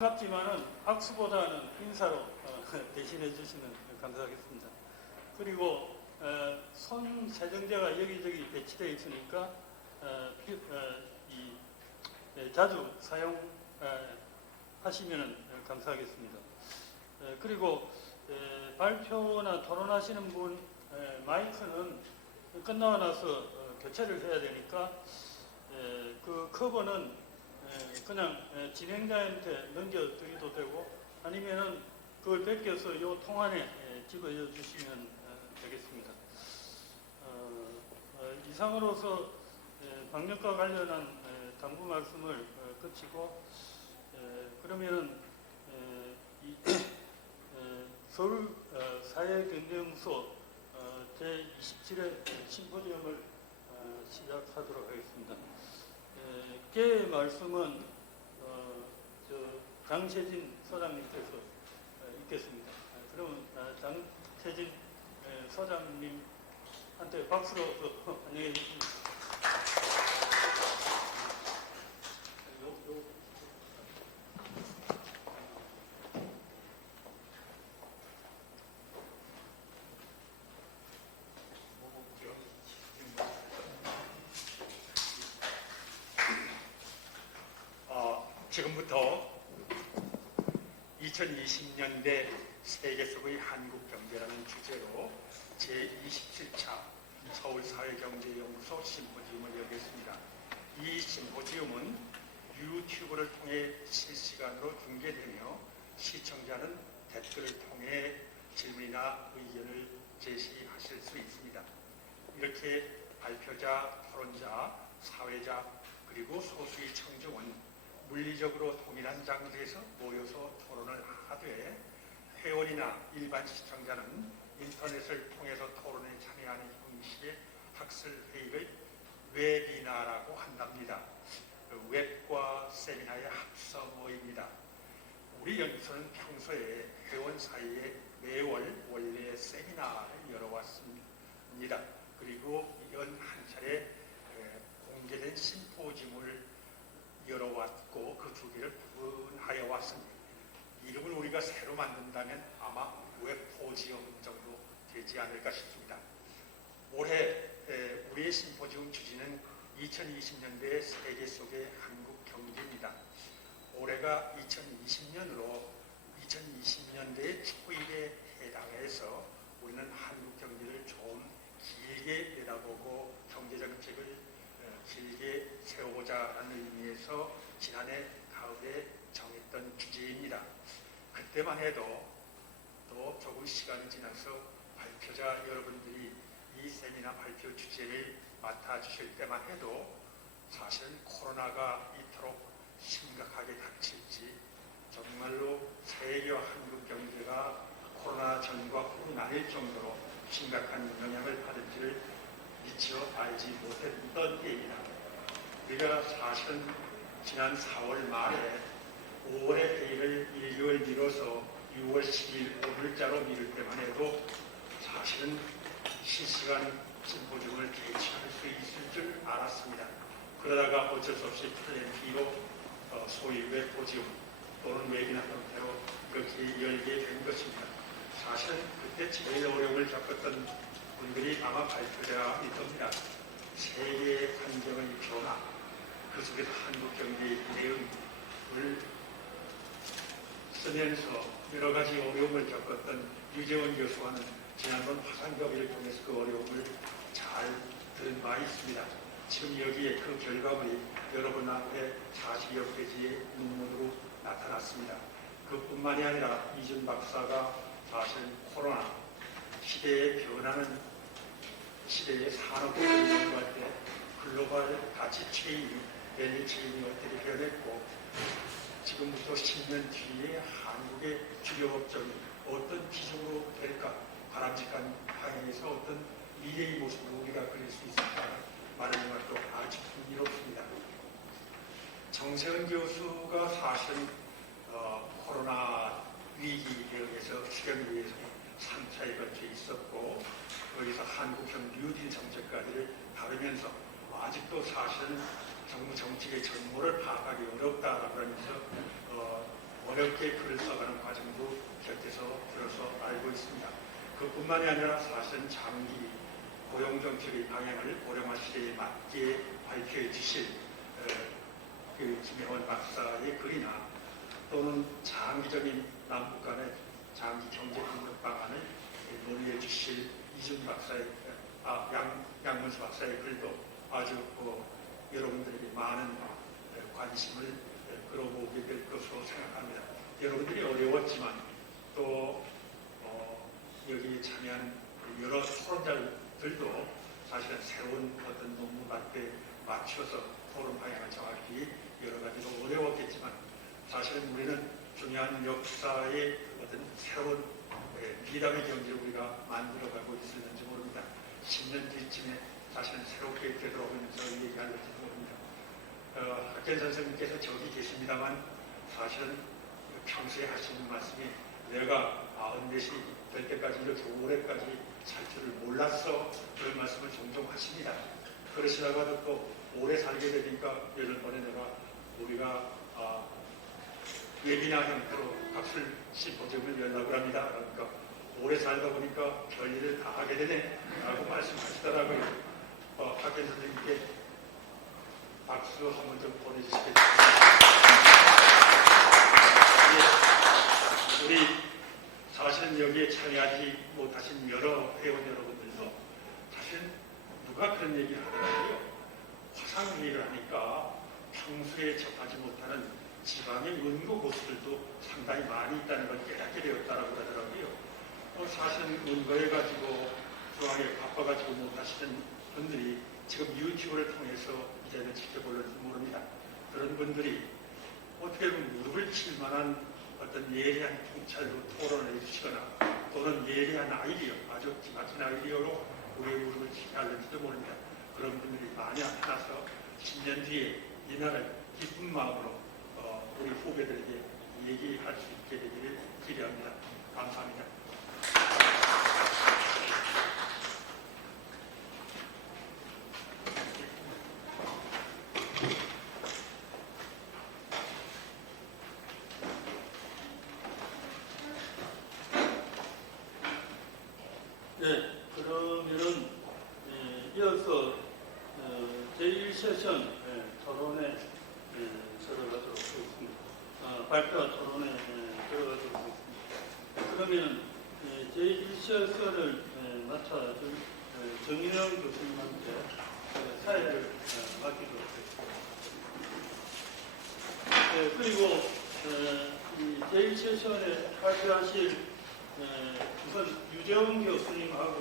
반갑지만은 악수보다는 인사로 대신해 주시면 감사하겠습니다. 그리고 손 세정제가 여기저기 배치되어 있으니까 자주 사용하시면 감사하겠습니다. 그리고 발표나 토론하시는 분 마이크는 끝나고 나서 교체를 해야 되니까 그 커버는 그냥 진행자한테 넘겨드리도 되고 아니면은 그걸 벗겨서 이 통 안에 집어넣어 주시면 되겠습니다. 이상으로서 방역과 관련한 당부 말씀을 거치고 그러면은 서울 사회경제연구소 제27회 심포지엄을 시작하도록 하겠습니다. 개 말씀은 장세진 서장님께서 있겠습니다. 그러면 장세진 서장님한테 박수로 안녕해 주십니다. 지금부터 2020년대 세계 속의 한국 경제라는 주제로 제27차 서울사회경제연구소 심포지움을 열겠습니다. 이 심포지움은 유튜브를 통해 실시간으로 중계되며 시청자는 댓글을 통해 질문이나 의견을 제시하실 수 있습니다. 이렇게 발표자, 토론자, 사회자, 그리고 소수의 청중은 물리적으로 동일한 장소에서 모여서 토론을 하되 회원이나 일반 시청자는 인터넷을 통해서 토론에 참여하는 형식의 학술회의를 웨비나라고 한답니다. 웹과 세미나의 합성어입니다. 우리 연구소는 평소에 회원 사이에 매월 원래 세미나를 열어왔습니다. 그리고 연 한 차례 공개된 심포지움을 열어왔고 그 두 개를 구분하여 왔습니다. 이름을 우리가 새로 만든다면 아마 웹포지엄 정도 되지 않을까 싶습니다. 올해 우리의 심포지움 주제는 2020년대 세계 속의 한국 경제입니다. 올해가 2020년으로 2020년대의 초입에 해당해서 우리는 한국 경제를 좀 길게 내다보고 경제정책을 길게 세워보자 하는 의미에서 지난해 가을에 정했던 주제입니다. 그때만 해도 또 조금 시간이 지나서 발표자 여러분들이 이 세미나 발표 주제를 맡아주실 때만 해도 사실은 코로나가 이토록 심각하게 닥칠지 정말로 세계와 한국 경제가 코로나 전과 후 나뉠 정도로 심각한 영향을 받을지를 미처 알지 못했던 때입니다. 우리가 사실은 지난 4월 말에 5월의 회의를 1개월 미뤄서 6월 10일 오늘자로 미룰 때만 해도 사실은 실시간 심포지움을 개최할 수 있을 줄 알았습니다. 그러다가 어쩔 수 없이 플랜B로 소위 웹포지움 또는 웨비나 형태로 그렇게 열게 된 것입니다. 사실은 그때 제일 어려움을 겪었던 분들이 아마 발표자일 겁니다. 세계의 환경의 변화, 그 속에서 한국 경제의 대응을 쓰면서 여러 가지 어려움을 겪었던 유재원 교수와는 지난번 화상협의를 통해서 그 어려움을 잘 들은 바 있습니다. 지금 여기에 그 결과물이 여러분 앞에 40여 페이지의 논문으로 나타났습니다. 그뿐만이 아니라 이준 박사가 사실 코로나 시대의 변화는 시대의 산업을 연구할 때 글로벌 가치 체인이 밸류 체인이 어떻게 변했고 지금부터 10년 뒤에 한국의 주요 업종이 어떤 기준으로 될까 바람직한 방향에서 어떤 미래의 모습을 우리가 그릴 수 있을까 말하는 것도 아주 흥미롭습니다. 정세은 교수가 사실 코로나 위기에 의해서 수렴위에서 3차에 걸쳐 있었고 거기서 한국형 뉴딜 정책까지를 다루면서 아직도 사실은 정부 정책의 전모를 파악하기 어렵다라고 하면서 어렵게 글을 써가는 과정도 곁에서 들어서 알고 있습니다. 그뿐만이 아니라 사실은 장기 고용정책의 방향을 고령화 시대에 맞게 밝혀 주실 그 김혜원 박사의 글이나 또는 장기적인 남북 간의 장기 경제 협력 방안을 논의해 주실 이준 박사의 양문수 박사의 글도 아주 여러분들에게 많은 관심을 끌어모으게 될 것으로 생각합니다. 여러분들이 어려웠지만 또 여기에 참여한 여러 토론자들도 사실은 새로운 어떤 논문 발표에 맞춰서 토론 방향을 정하기 여러 가지로 어려웠겠지만 사실은 우리는 중요한 역사의 어떤 새로운 미담의 경제를 우리가 만들어가고 있었는지 모릅니다. 10년 뒤쯤에 사실은 새롭게 되돌아오면서 얘기할지 모릅니다. 학견 선생님께서 저기 계십니다만 사실은 평소에 하시는 말씀이 내가 44이 될 때까지 이렇게 오래까지 살 줄을 몰랐어 그런 말씀을 종종 하십니다. 그러시다가도 또 오래 살게 되니까 예전번에 우리가 웨비나 형태로 학술 심포지엄을 열라고 합니다. 그러니까 오래 살다 보니까 별일을 다 하게 되네 라고 말씀하시더라고요. 학견 선생님께 박수 한번 좀 보내주시겠습니다. 우리 사실은 여기에 참여하지 못하신 여러 회원 여러분들도 사실 누가 그런 얘기를 하더라고요. 화상 회의를 하니까 평소에 접하지 못하는 지방의 연구 고수들도 상당히 많이 있다는 걸 깨닫게 되었다라고 하더라고요. 사실은 연구해가지고 중앙에 바빠가지고 못하시는 분들이 지금 유튜브를 통해서 이제는 지켜볼는지 모릅니다. 그런 분들이 어떻게 보면 무릎을 칠 만한 어떤 예리한 통찰로 토론을 해주시거나 또는 예리한 아이디어, 아주 기막힌 아이디어로 우리의 무릎을 치게 하는지도 모릅니다. 그런 분들이 많이 나타나서 10년 뒤에 이 나라를 기쁜 마음으로 우리 후배들에게 얘기할 수 있게 되기를 기대합니다. 감사합니다. 네, 그러면은 이어서 제1세션 토론에 들어가도록 하겠습니다. 발표 토론에 들어가도록 하겠습니다. 그러면 제1세션을 맡아줄 정인영 교수님한테 사회를 맡기도록 하겠습니다. 그리고 제1세션에 발표하실 우선 유재원 교수님하고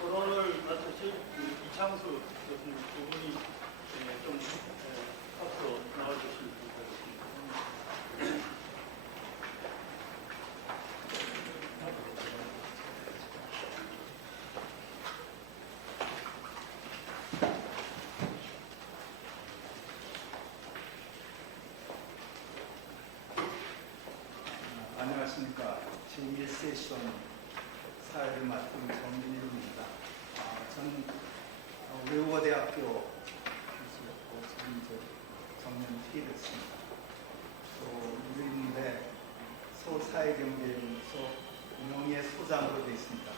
토론을 맡으실 이창수 교수님 두 분이 좀 앞으로 나와주시면 좋겠습니다. 안녕하십니까. 제1세션 사회를 맡은 정민일입니다. 저는 외국어대학교 교수였고 지금 정년 퇴임을 했습니다. 또 우리인데 서울사회경제연구소 운영의 소장으로 되어 있습니다.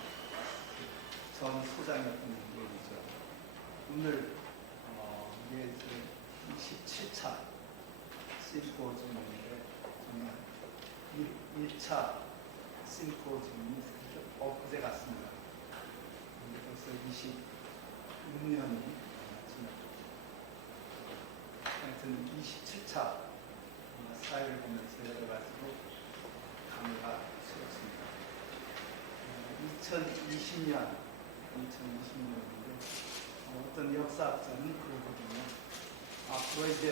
전 소장이었던 얘기죠. 오늘 이게 27차 심포지엄인데 정말 1차 심포지엄이 엊그제 같습니다. 벌써 26년이 지났고 하여튼 27차 사회를 보면서 여러 가지로 감회가 새롭습니다. 2020년인데 어떤 역사학자는 그러거든요. 앞으로 이제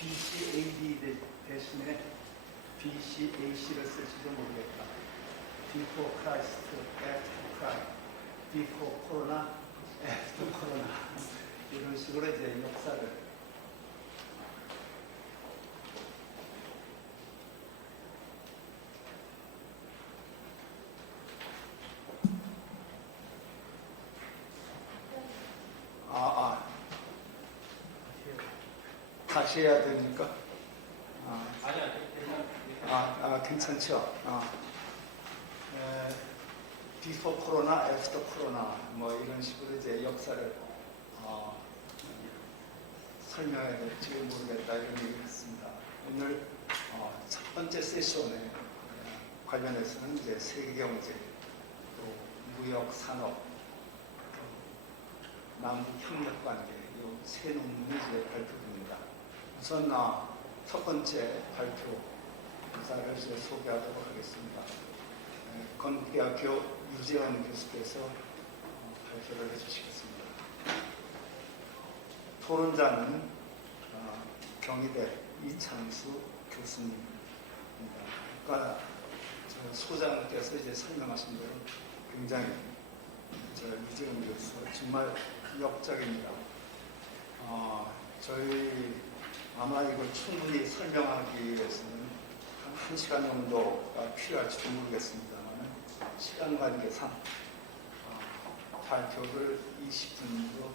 BCAD 대신에 BCAC를 쓸지도 모르겠다. Before Christ, After Christ, Before Corona, After Corona 이런 식으로 이제 역사를 다시 해야 되니까 아니야, 괜찮아. 괜찮죠? 비포 코로나, 애프터 코로나 뭐 이런 식으로 이제 역사를 설명해야 될지 모르겠다 이런 얘기를 했습니다. 오늘 첫 번째 세션에 관련해서는 이제 세계경제, 또 무역, 산업, 또 남북 협력관계 이 세 논문이 이제 발표됩니다. 우선 첫 번째 발표 기사를 이제 소개하도록 하겠습니다. 건국대학교 유재원 교수께서 발표를 해주시겠습니다. 토론자는 경희대 이창수 교수님입니다. 아까 소장께서 이제 설명하신 대로 굉장히 유재원 교수 정말 역작입니다. 저희 아마 이걸 충분히 설명하기 위해서는 한 1시간 정도가 필요할지도 모르겠습니다만 시간 관계상 발표를 20분으로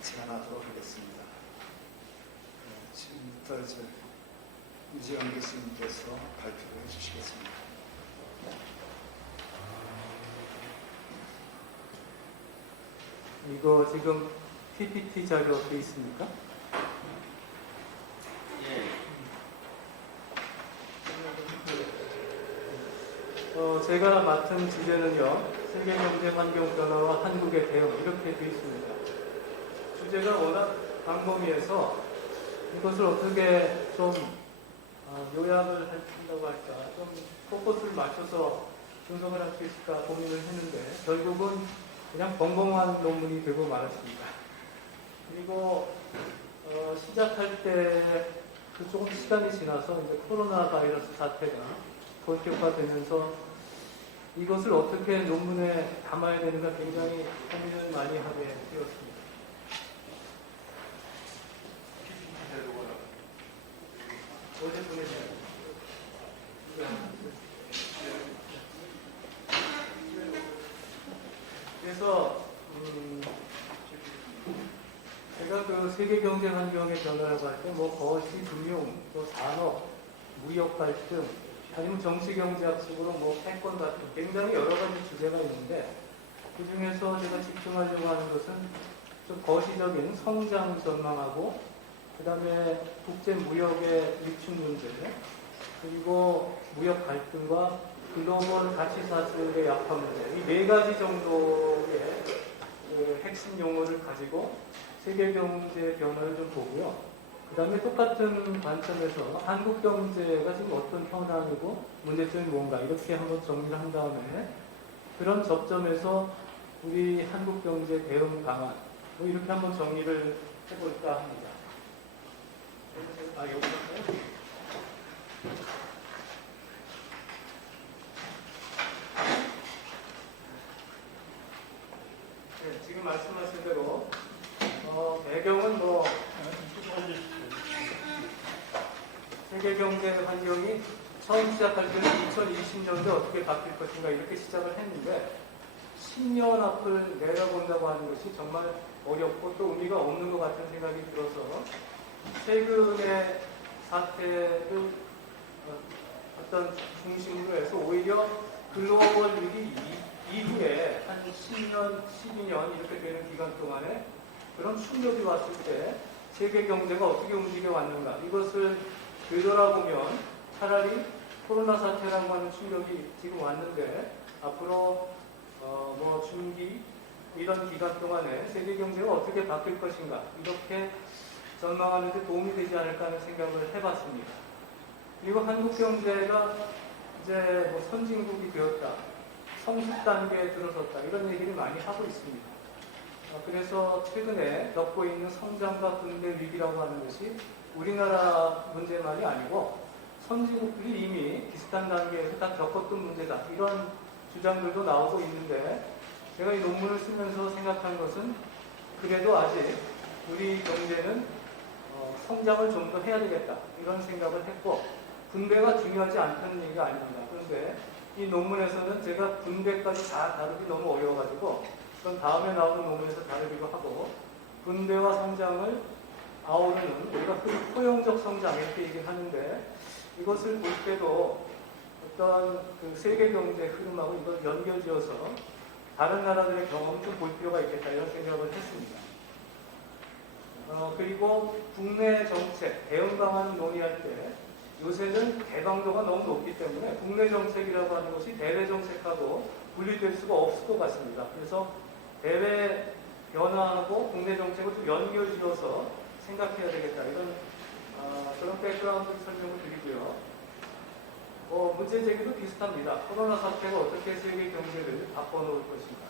제한하도록 하겠습니다. 지금부터 이제 유재원 교수님께서 발표를 해주시겠습니다. 이거 지금 PPT 자료 돼 있습니까? 제가 맡은 주제는요, 세계경제 환경 변화와 한국의 대응 이렇게 돼 있습니다. 주제가 워낙 광범위해서 이것을 어떻게 좀 요약을 한다고 할까, 좀 포커스를 맞춰서 분석을 할 수 있을까 고민을 했는데 결국은 그냥 벙벙한 논문이 되고 말았습니다. 그리고 시작할 때 그 조금 시간이 지나서 이제 코로나 바이러스 사태가 본격화되면서 이것을 어떻게 논문에 담아야 되는가 굉장히 고민을 많이 하게 되었습니다. 어제 보내주세요. 그래서 제가 그 세계 경제 환경의 변화라고 할 때 뭐 거시, 금융, 또 산업, 무역 갈등, 아니면 정치 경제학적으로 뭐 패권 같은 굉장히 여러 가지 주제가 있는데 그 중에서 제가 집중하려고 하는 것은 좀 거시적인 성장 전망하고 그 다음에 국제 무역의 위축 문제 그리고 무역 갈등과 글로벌 가치 사슬의 약화 문제 이 네 가지 정도의 그 핵심 용어를 가지고 세계 경제 변화를 좀 보고요. 그 다음에 똑같은 관점에서 한국 경제가 지금 어떤 현황이고 문제점이 뭔가 이렇게 한번 정리를 한 다음에 그런 접점에서 우리 한국 경제 대응 방안 뭐 이렇게 한번 정리를 해볼까 합니다. 여기서요? 네, 지금 말씀하신 대로 배경은 뭐 세계 경제 환경이 처음 시작할 때는 2020년도에 어떻게 바뀔 것인가 이렇게 시작을 했는데 10년 앞을 내다본다고 하는 것이 정말 어렵고 또 의미가 없는 것 같은 생각이 들어서 최근의 사태를 어떤 중심으로 해서 오히려 글로벌 위기 이후에 한 10년, 12년 이렇게 되는 기간 동안에 그런 충격이 왔을 때 세계 경제가 어떻게 움직여 왔는가 이것을 되돌아보면 차라리 코로나 사태라고 하는 충격이 지금 왔는데 앞으로 뭐 중기 이런 기간 동안에 세계 경제가 어떻게 바뀔 것인가 이렇게 전망하는 데 도움이 되지 않을까 하는 생각을 해봤습니다. 그리고 한국 경제가 이제 뭐 선진국이 되었다, 성숙 단계에 들어섰다 이런 얘기를 많이 하고 있습니다. 그래서 최근에 겪고 있는 성장과 근대 위기라고 하는 것이 우리나라 문제만이 아니고 선진국들이 이미 비슷한 단계에서 다 겪었던 문제다 이런 주장들도 나오고 있는데 제가 이 논문을 쓰면서 생각한 것은 그래도 아직 우리 경제는 성장을 좀 더 해야 되겠다 이런 생각을 했고 분배가 중요하지 않다는 얘기가 아닙니다. 그런데 이 논문에서는 제가 분배까지 다 다루기 너무 어려워가지고 그럼 다음에 나오는 논문에서 다루기로 하고 분배와 성장을 아우르는 우리가 흔히 포용적 성장 이렇게 얘기를 하는데 이것을 볼 때도 어떤 그 세계 경제 흐름하고 이걸 연결지어서 다른 나라들의 경험을 좀 볼 필요가 있겠다 이런 생각을 했습니다. 그리고 국내 정책, 대응 방안 논의할 때 요새는 개방도가 너무 높기 때문에 국내 정책이라고 하는 것이 대외 정책하고 분리될 수가 없을 것 같습니다. 그래서 대외 변화하고 국내 정책을 좀 연결지어서 생각해야 되겠다 이런 그런 백그라운드 설명을 드리고요. 문제 제기도 비슷합니다. 코로나 사태가 어떻게 세계 경제를 바꿔놓을 것인가.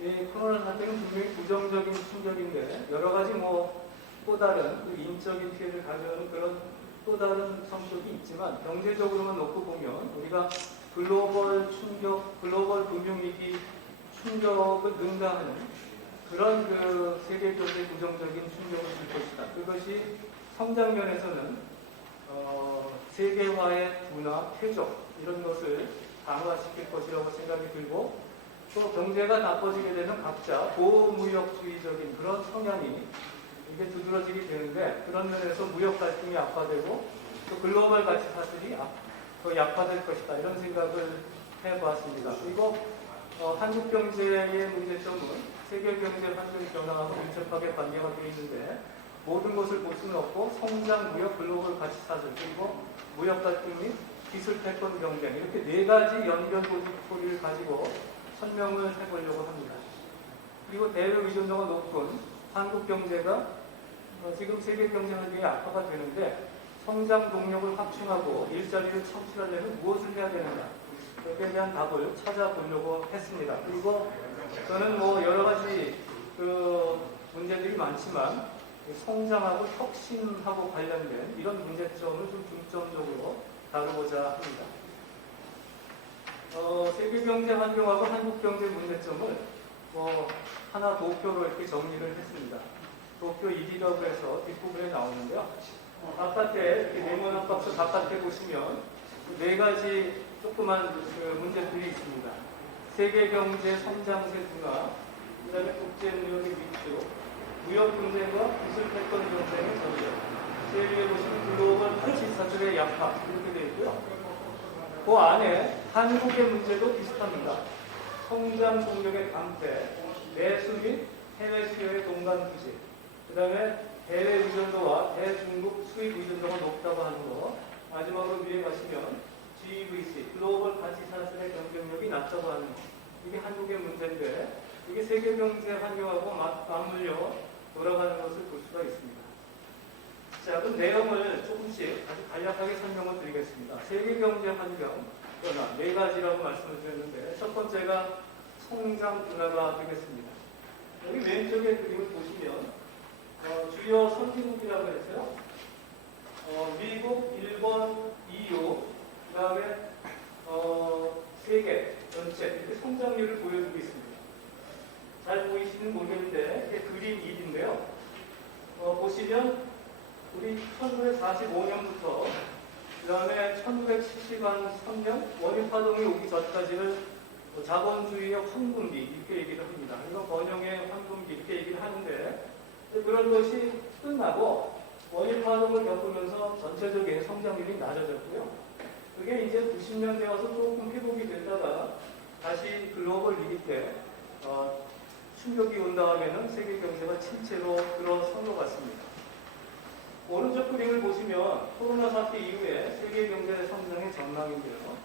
이 코로나 사태는 분명히 부정적인 충격인데 여러 가지 또 다른 그 인적인 피해를 가져오는 그런 또 다른 성격이 있지만 경제적으로만 놓고 보면 우리가 글로벌 충격, 글로벌 금융위기 충격을 능가하는 그런 그 세계 경제 부정적인 충격을 줄 것이다. 그것이 성장 면에서는 세계화의 둔화, 퇴적 이런 것을 강화시킬 것이라고 생각이 들고 또 경제가 나빠지게 되면 각자 보호무역주의적인 그런 성향이 이게 두드러지게 되는데 그런 면에서 무역 갈등이 악화되고 또 글로벌 가치 사슬이 더 약화될 것이다 이런 생각을 해보았습니다. 그리고 한국 경제의 문제점은 세계 경제 환경의 변화하고 밀접하게 관계가 되어 있는데 모든 것을 볼 수는 없고 성장, 무역, 글로벌 가치 사슬 그리고 무역 갈등 및 기술 패권 경쟁 이렇게 네 가지 연결 고리를 가지고 설명을 해보려고 합니다. 그리고 대외 의존도가 높은 한국 경제가 지금 세계 경제 환경이 악화가 되는데 성장 동력을 확충하고 일자리를 창출하려면 무엇을 해야 되는가 여기에 대한 답을 찾아보려고 했습니다. 그리고 저는 여러 가지 그 문제들이 많지만 성장하고 혁신하고 관련된 이런 문제점을 좀 중점적으로 다루고자 합니다. 세계 경제 환경하고 한국 경제 문제점을 하나 도표로 이렇게 정리를 했습니다. 도표 1이라고 해서 뒷부분에 나오는데요. 바깥에 이렇게 네모난 박스 바깥에 보시면 네 가지 조그만 그 문제들이 있습니다. 세계 경제 성장세 둔화, 그다음에 국제 무역의 위축, 무역 분쟁과 기술 패권 경쟁의 전력, 제일 위에 보시면 글로벌 가치 사슬의 약화 이렇게 되어 있고요. 그 안에 한국의 문제도 비슷합니다. 성장 동력의 강퇴, 내수 및 해외 수요의 동반 부재, 그 다음에 해외 의존도와 대중국 수입 의존도가 높다고 하는 거, 마지막으로 위에 가시면 GVC, 글로벌 가치 사슬의 경쟁력이 낮다고 하는 거, 이게 한국의 문제인데 이게 세계 경제 환경하고 맞물려 돌아가는 것을 볼 수가 있습니다. 자, 그 내용을 조금씩 아주 간략하게 설명을 드리겠습니다. 세계 경제 환경 변화 네 가지라고 말씀을 드렸는데 첫 번째가 성장 둔화가 되겠습니다. 여기 왼쪽에 그림을 보시면 주요 선진국이라고 해서요. 미국, 일본, EU, 그 다음에 세계 전체 이렇게 성장률을 보여주고 있습니다. 잘 보이시는 모르겠는데 이게 그림 1인데요. 보시면 우리 1945년부터 그 다음에 1973년 원유파동이 오기 전까지를 자본주의의 황금기 이렇게 얘기를 합니다. 이건 번영의 황금기 이렇게 얘기를 하는데 그런 것이 끝나고 원유파동을 겪으면서 전체적인 성장률이 낮아졌고요. 그게 이제 90년대 와서 조금 회복이 됐다가 다시 글로벌 위기 때 충격이 온다 하면은 세계 경제가 침체로 들어선 것 같습니다. 오른쪽 그림을 보시면 코로나 사태 이후에 세계 경제 성장의 전망인데요.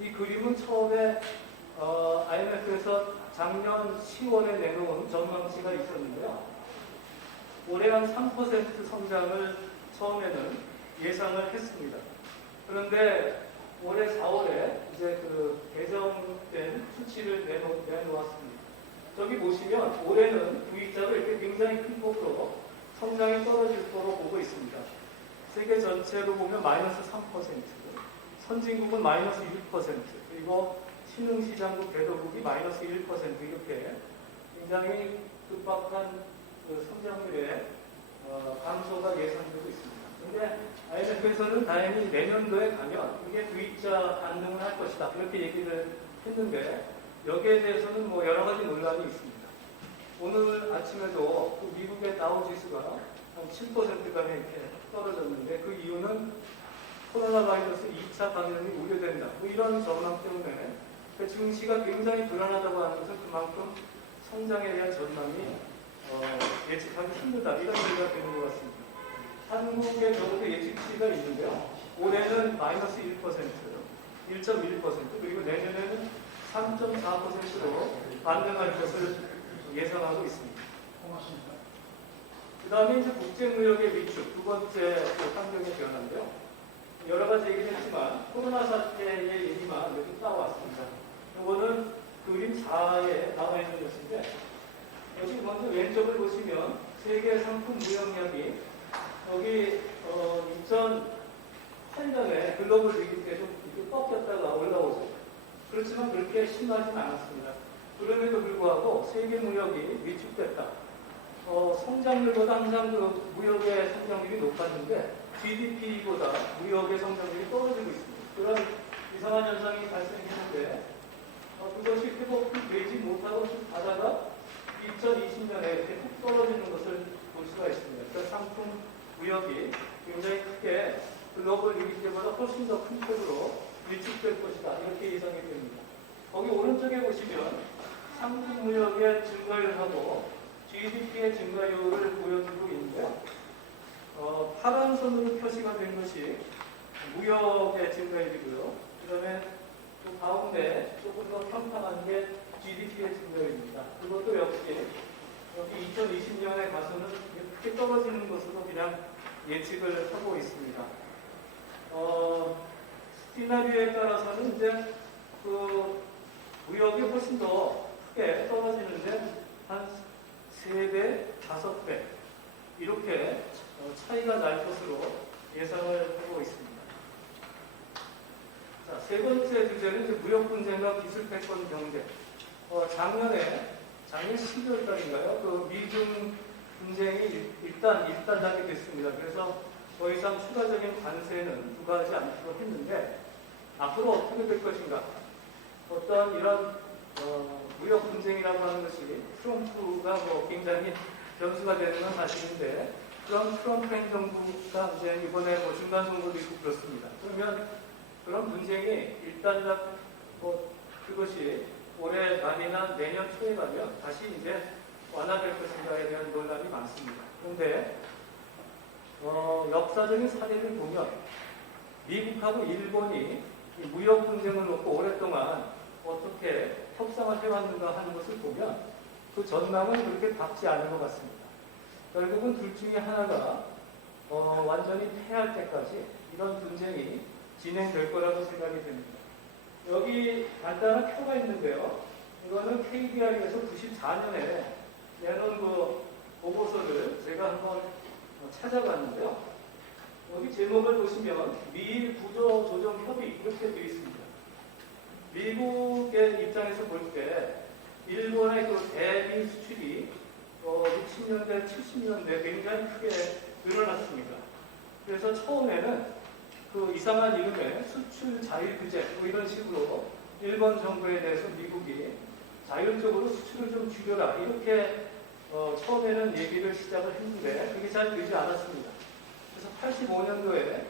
이 그림은 처음에 IMF에서 작년 10월에 내놓은 전망치가 있었는데요. 올해 한 3% 성장을 처음에는 예상을 했습니다. 그런데 올해 4월에 이제 그 개정된 수치를 내놓았습니다. 저기 보시면 올해는 V자로 이렇게 굉장히 큰 폭으로 성장이 떨어질 거로 보고 있습니다. 세계 전체로 보면 마이너스 3%, 선진국은 마이너스 6%, 그리고 신흥시장국 개도국이 마이너스 1% 이렇게 굉장히 급박한 그 성장률의 감소가 예상되고 있습니다. 그런데 IMF에서는 다행히 내년도에 가면 이게 V자 반등을 할 것이다 그렇게 얘기를 했는데 여기에 대해서는 여러 가지 논란이 있습니다. 오늘 아침에도 그 미국의 다우지수가 한 7%가량 이렇게 떨어졌는데 그 이유는 코로나 바이러스 2차 감염이 우려된다. 뭐 이런 전망 때문에 증시가 굉장히 불안하다고 하는 것은 그만큼 성장에 대한 전망이 예측하기 힘들다. 이런 얘기가 되는 것 같습니다. 한국의 경우도 예측치가 있는데요. 올해는 마이너스 1.1%, 그리고 내년에는 3.4%로 반등할 것을 예상하고 있습니다. 고맙습니다. 그 다음에 이제 국제무역의 위축, 두 번째 환경의 변화인데요. 여러 가지 얘기를 했지만 코로나 사태의 얘기만 여기 따왔습니다. 이거는 그림 4에 나와 있는 것인데 여기 먼저 왼쪽을 보시면 세계 상품 무역량이 여기 2008년에 글로벌 위기 때 좀 꺾였다가 올라오죠. 그렇지만 그렇게 심하진 않았습니다. 그럼에도 불구하고 세계 무역이 위축됐다. 성장률보다 항상 그 무역의 성장률이 높았는데 GDP보다 무역의 성장률이 떨어지고 있습니다. 그런 이상한 현상이 발생했는데 그것이 회복되지 못하고 쭉 가다가 2020년에 이렇게 훅 떨어지는 것을 볼 수가 있습니다. 그 상품 무역이 굉장히 크게 글로벌 위기 때보다 훨씬 더 큰 폭으로 위축될 것이다. 이렇게 예상이 됩니다. 거기 오른쪽에 보시면 상품 무역의 증가율하고 GDP의 증가율을 보여주고 있는데요. 파란 선으로 표시가 된 것이 무역의 증가율이고요. 그 다음에 또 가운데 조금 더 평평한 게 GDP의 증가율입니다. 그것도 역시 여기 2020년에 가서는 크게 떨어지는 것으로 그냥 예측을 하고 있습니다. 시나리오에 따라서는 이제 그 무역이 훨씬 더 크게 떨어지는데 한 3배, 5배 이렇게 차이가 날 것으로 예상을 하고 있습니다. 자, 세 번째 주제는 이제 무역 분쟁과 기술 패권 경제. 작년 12월 달인가요? 그 미중 분쟁이 일단락이 됐습니다. 그래서 더 이상 추가적인 관세는 부과하지 않기로 했는데 앞으로 어떻게 될 것인가? 어떤 이런 무역 분쟁이라고 하는 것이 트럼프가 굉장히 변수가 되는 건 사실인데 그런 트럼프 행정부가 이제 이번에 중간 선거도 있고 그렇습니다. 그러면 그런 분쟁이 일단락 그것이 올해 말이나 내년 초에 가면 다시 이제 완화될 것인가에 대한 논란이 많습니다. 그런데 역사적인 사례를 보면 미국하고 일본이 무역 분쟁을 놓고 오랫동안 어떻게 협상을 해왔는가 하는 것을 보면 그 전망은 그렇게 밝지 않은 것 같습니다. 결국은 둘 중에 하나가 완전히 패할 때까지 이런 분쟁이 진행될 거라고 생각이 됩니다. 여기 간단한 표가 있는데요. 이거는 KBR에서 94년에 내놓은 그 보고서를 제가 한번 찾아봤는데요. 여기 제목을 보시면 미일 구조 조정 협의 이렇게 되어 있습니다. 미국의 입장에서 볼 때 일본의 그 대미 수출이 60년대, 70년대 굉장히 크게 늘어났습니다. 그래서 처음에는 그 이상한 이름의 수출 자율 규제 이런 식으로 일본 정부에 대해서 미국이 자율적으로 수출을 좀 줄여라 이렇게 처음에는 얘기를 시작을 했는데 그게 잘 되지 않았습니다. 그래서 85년도에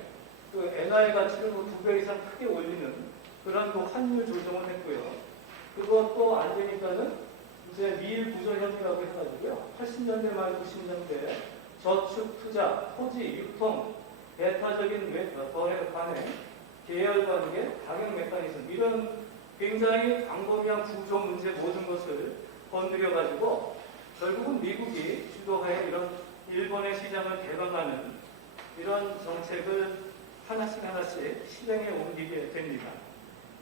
그 엔화의 가치를 2배 이상 크게 올리는 그런 그 환율 조정을 했고요. 그것도 안 되니까는 이제 미일 구조 협의라고 해가지고요. 80년대 말 90년대 저축, 투자, 토지, 유통, 배타적인 거래 관행, 계열관계, 가격 메커니즘 이런 굉장히 광범위한 구조 문제 모든 것을 건드려가지고 결국은 미국이 주도하여 이런 일본의 시장을 개방하는 이런 정책을 하나씩 실행해 옮기게 됩니다.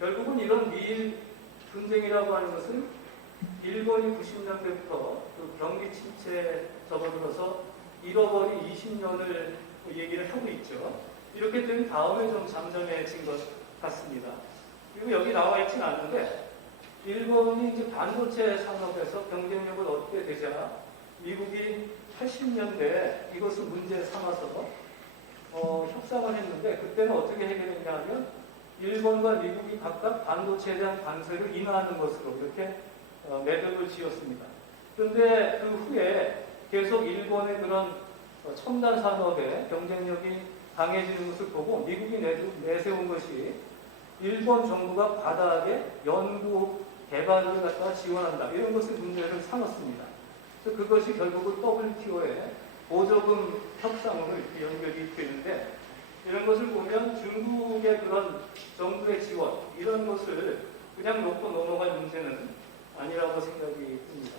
결국은 이런 미일 분쟁이라고 하는 것은 일본이 90년대부터 그 경기 침체에 접어들어서 잃어버린 20년을 얘기를 하고 있죠. 이렇게 된 다음에 좀 잠잠해진 것 같습니다. 그리고 여기 나와 있지는 않는데 일본이 이제 반도체 산업에서 경쟁력을 얻게 되자 미국이 80년대 이것을 문제 삼아서 협상을 했는데 그때는 어떻게 해결했냐 하면 일본과 미국이 각각 반도체에 대한 관세를 인하하는 것으로 이렇게 매듭을 지었습니다. 그런데 그 후에 계속 일본의 그런 첨단 산업의 경쟁력이 강해지는 것을 보고 미국이 내세운 것이 일본 정부가 바다에 연구 개발을 갖다가 지원한다. 이런 것을 문제를 삼았습니다. 그래서 그것이 결국은 WTO의 보조금 협상으로 이렇게 연결이 되는데 이런 것을 보면 중국의 그런 정부의 지원 이런 것을 그냥 놓고 넘어갈 문제는 아니라고 생각이 듭니다.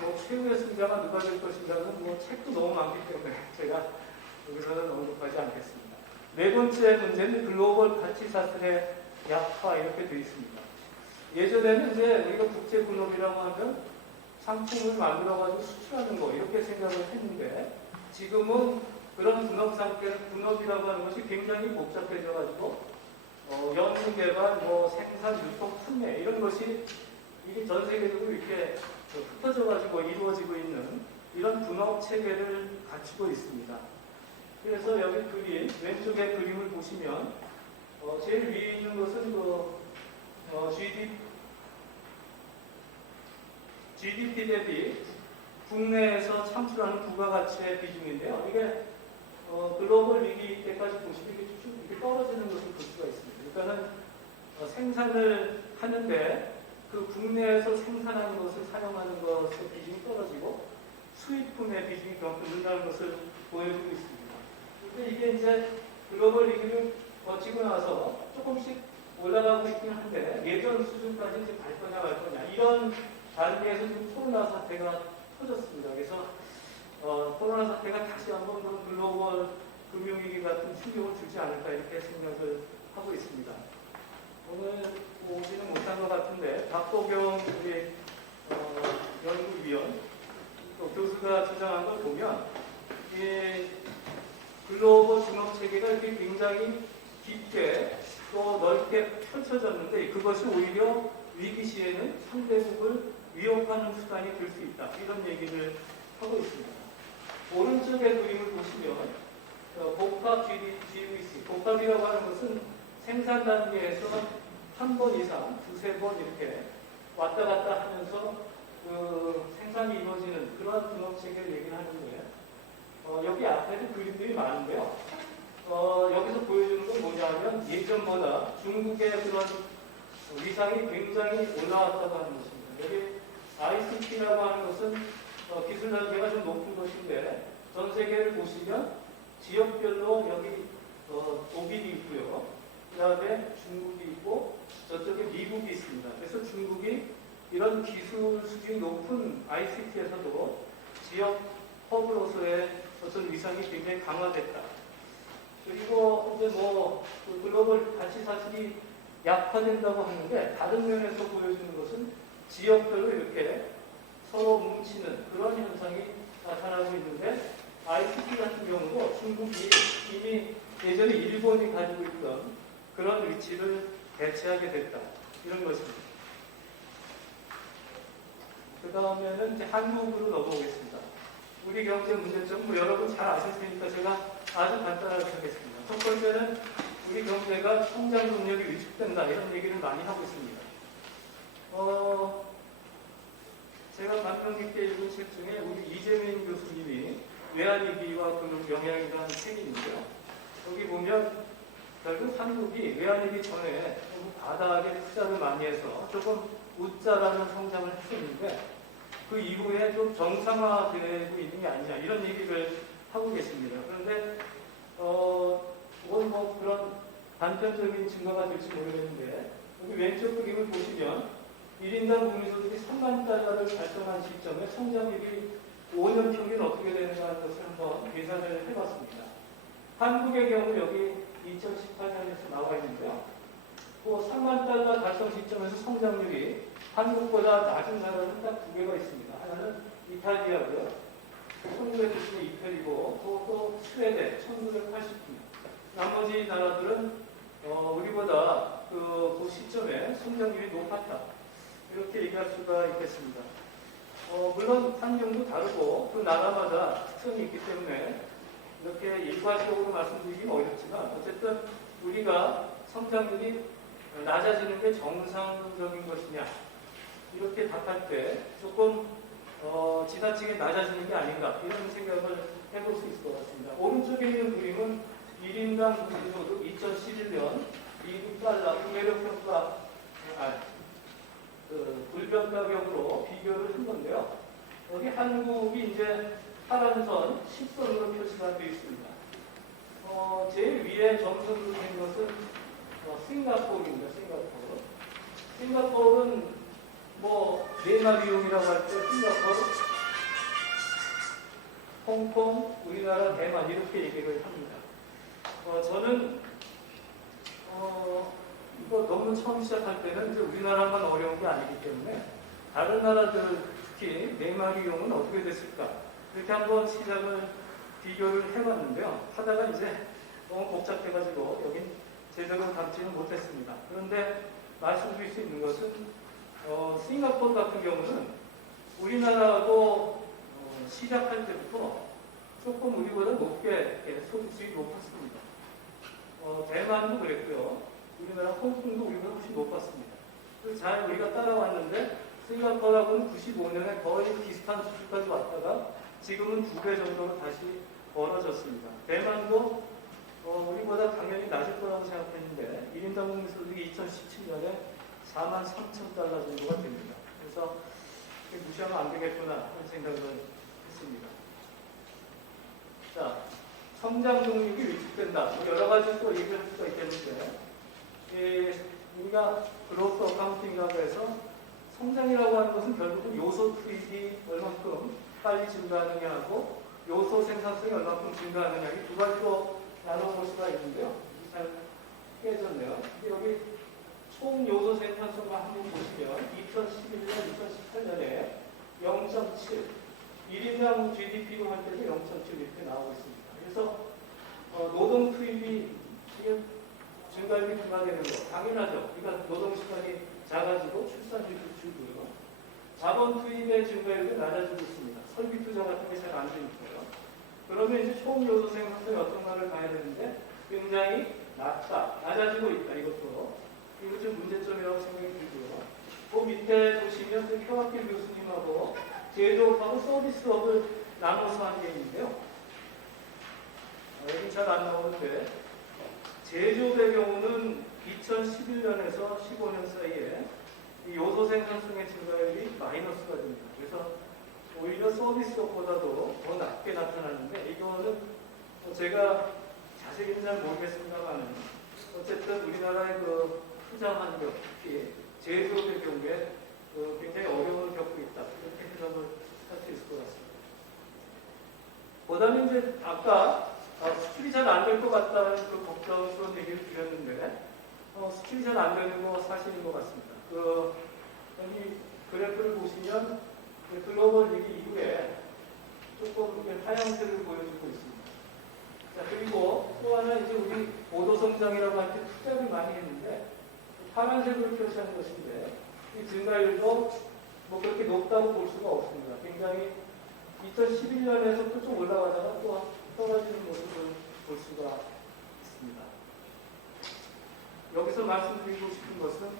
뭐 최후의 승자가 누가 될 것인가는 뭐 책도 너무 많기 때문에 제가 여기서는 언급하지 않겠습니다. 네 번째 문제는 글로벌 가치 사슬의 약화 이렇게 되어 있습니다. 예전에는 이제 우리가 국제 분업이라고 하면 상품을 만들어가지고 수출하는 거 이렇게 생각을 했는데 지금은 그런 분업 상태는 분업이라고 하는 것이 굉장히 복잡해져가지고 연구 개발, 뭐 생산, 유통, 판매 이런 것이 이게 전 세계적으로 이렇게 흩어져가지고 이루어지고 있는 이런 분업 체계를 갖추고 있습니다. 그래서 여기 그림, 왼쪽에 그림을 보시면 제일 위에 있는 것은 GDP 대비 국내에서 창출하는 부가가치의 비중인데요. 이게 글로벌 위기 때까지 보시면 이게 쭉 이렇게 떨어지는 것을 볼 수가 있습니다. 그러니까는 생산을 하는데 그 국내에서 생산하는 것을 사용하는 것의 비중이 떨어지고 수입품의 비중이 그만큼 는다는 것을 보여주고 있습니다. 근데 이게 이제 글로벌 위기를 거치고 나서 조금씩 올라가고 있긴 한데 예전 수준까지 이제 갈 거냐 말 거냐 이런 단계에서 지금 코로나 사태가 터졌습니다. 그래서 코로나 사태가 다시 한번 글로벌 금융위기 같은 충격을 주지 않을까 이렇게 생각을 하고 있습니다. 오늘 오지는 못한 것 같은데 박보경 우리 연구위원 교수가 주장한 걸 보면 이 글로벌 분업 체계가 이렇게 굉장히 깊게 또 넓게 펼쳐졌는데 그것이 오히려 위기 시에는 상대국을 위협하는 수단이 될 수 있다. 이런 얘기를 하고 있습니다. 오른쪽의 그림을 보시면 복합 GDC, 복합이라고 하는 것은 생산 단계에서 한 번 이상, 두세 번 이렇게 왔다 갔다 하면서 생산이 이루어지는 그러한 분업 체계를 얘기를 하는데 여기 앞에는 그림들이 많은데요. 여기서 보여주는 건 뭐냐면 예전보다 중국의 그런 위상이 굉장히 올라왔다고 하는 것입니다. 여기 ICT라고 하는 것은 기술 단계가 좀 높은 것인데 전 세계를 보시면 지역별로 여기 독일이 있고요. 그 다음에 중국이 있고 저쪽에 미국이 있습니다. 그래서 중국이 이런 기술 수준이 높은 ICT에서도 지역 허브로서의 어떤 위상이 굉장히 강화됐다. 그리고 이제 그 글로벌 가치 사슬이 약화된다고 하는데 다른 면에서 보여주는 것은 지역별로 이렇게 서로 뭉치는 그런 현상이 나타나고 있는데 ICT 같은 경우도 중국이 이미 예전에 일본이 가지고 있던 그런 위치를 대체하게 됐다. 이런 것입니다. 그 다음에는 이제 한국으로 넘어오겠습니다. 우리 경제 문제점 여러분 잘 아실 테니까 제가 아주 간단하게 하겠습니다. 첫 번째는 우리 경제가 성장 동력이 위축된다 이런 얘기를 많이 하고 있습니다. 제가 감명 깊게 읽은 책 중에 우리 이재민 교수님이 외환위기와 그 영향이라는 책이 있는데요. 여기 보면 결국 한국이 외환위기 전에 바닥에 투자를 많이 해서 조금 웃자라는 성장을 했었는데 그 이후에 좀 정상화되고 있는 게 아니냐 이런 얘기를 하고 계십니다. 그런데 그건 뭐 그런 단편적인 증거가 될지 모르겠는데 여기 왼쪽 그림을 보시면 1인당 국민소득이 3만 달러를 달성한 시점에 성장률이 5년 평균 어떻게 되는가 하는 것을 한번 계산을 해봤습니다. 한국의 경우 여기 2018년에서 나와 있는데요. 그 3만 달러 달성 시점에서 성장률이 한국보다 낮은 나라는 딱 두 개가 있습니다. 하나는 이탈리아고요. 1990년 이탈리고 또 스웨덴 1980년. 나머지 나라들은 우리보다 그 시점에 성장률이 높았다. 이렇게 얘기할 수가 있겠습니다. 물론 환경도 다르고 그 나라마다 특성이 있기 때문에 이렇게 일괄적으로 말씀드리기는 어렵지만 어쨌든 우리가 성장률이 낮아지는 게 정상적인 것이냐 이렇게 답할 때 조금 지나치게 낮아지는 게 아닌가 이런 생각을 해볼 수 있을 것 같습니다. 오른쪽에 있는 그림은 1인당 국민소득 2011년 미국 달러 구매력평가 불변 가격으로 비교를 한 건데요. 여기 한국이 이제 파란 선 10선으로 표시가 되어 있습니다. 제일 위에 점선으로 된 것은 싱가포르입니다. 싱가포르는 뭐 네마 비용이라고 할 때 싱가포르, 홍콩, 우리나라, 대만 이렇게 얘기를 합니다. 저는 이거 너무 처음 시작할 때는 이제 우리나라만 어려운 게 아니기 때문에 다른 나라들 특히 네마 비용은 어떻게 됐을까 이렇게 한번 시작을 비교를 해봤는데요. 하다가 이제 너무 복잡해가지고 여긴 제대로 담지는 못했습니다. 그런데 말씀드릴 수 있는 것은 싱가포르 같은 경우는 우리나라하고 시작할 때부터 조금 우리보다 높게 소득수익이 높았습니다. 대만도 그랬고요. 우리나라 홍콩도 우리보다 훨씬 높았습니다. 그래서 잘 우리가 따라왔는데 싱가포르하고는 95년에 거의 비슷한 수준까지 왔다가 지금은 2배 정도로 다시 벌어졌습니다. 대만도 우리보다 당연히 낮을 거라고 생각했는데 1인당 국민소득이 2017년에 43,000달러 정도가 됩니다. 그래서 무시하면 안 되겠구나 하는 생각을 했습니다. 자, 성장 동력이 위축된다. 여러 가지 또 얘기를 할 수가 있겠는데 우리가 그로스 어카운팅이라고 해서 성장이라고 하는 것은 결국은 요소 투입이 얼만큼 빨리 증가하느냐 하고 요소 생산성이 얼만큼 증가하느냐 이 두 가지로 나눠볼 수가 있는데요. 잘 깨졌네요. 근데 여기 총 요소 생산성만 한번 보시면 2011년, 2018년에 0.7 1인당 GDP로 할 때도 0.7 이렇게 나오고 있습니다. 그래서 노동 투입이 지금 증가율이 증가되는 거 당연하죠. 그러니까 노동 시간이 작아지고 출산율도 줄고요. 자본 투입의 증가율도 낮아지고 있습니다. 설비 투자 같은 게 잘 안 되니까요. 그러면 이제 총 요소 생산성이 어떤가를 봐야 되는데 굉장히 낮아지고 있다. 이것도 이거 좀 문제점이라고 생각이 들고요. 그 밑에 보시면 그 켜학길 교수님하고 제조업하고 서비스업을 나눠서 한 게 있는데요. 여기 잘 안 나오는데 제조업의 경우는 2011년에서 15년 사이에 이 요소 생산성의 증가율이 마이너스가 됩니다. 그래서 오히려 서비스업보다도 더 낮게 나타나는데 이거는 제가 자세히는 잘 모르겠습니다만 어쨌든 우리나라의 그 투자 환경, 특히 제조업의 경우에 굉장히 어려움을 겪고 있다. 이렇게 해석을 할 수 있을 것 같습니다. 그 다음에 이제 아까 수출이 잘 안 될 것 같다는 그 걱정스러운 얘기를 드렸는데 수출이 잘 안 되는 거 사실인 것 같습니다. 여기 그래프를 보시면 글로벌 위기 이후에 조금 하향세를 보여주고 있습니다. 자, 그리고 또 하나 이제 우리 고도 성장이라고 할 때 투자를 많이 했는데 파란색으로 표시하는 것인데 이 증가율도 뭐 그렇게 높다고 볼 수가 없습니다. 굉장히 2011년에서부터 좀 올라가다가 또 떨어지는 모습을 볼 수가 있습니다. 여기서 말씀드리고 싶은 것은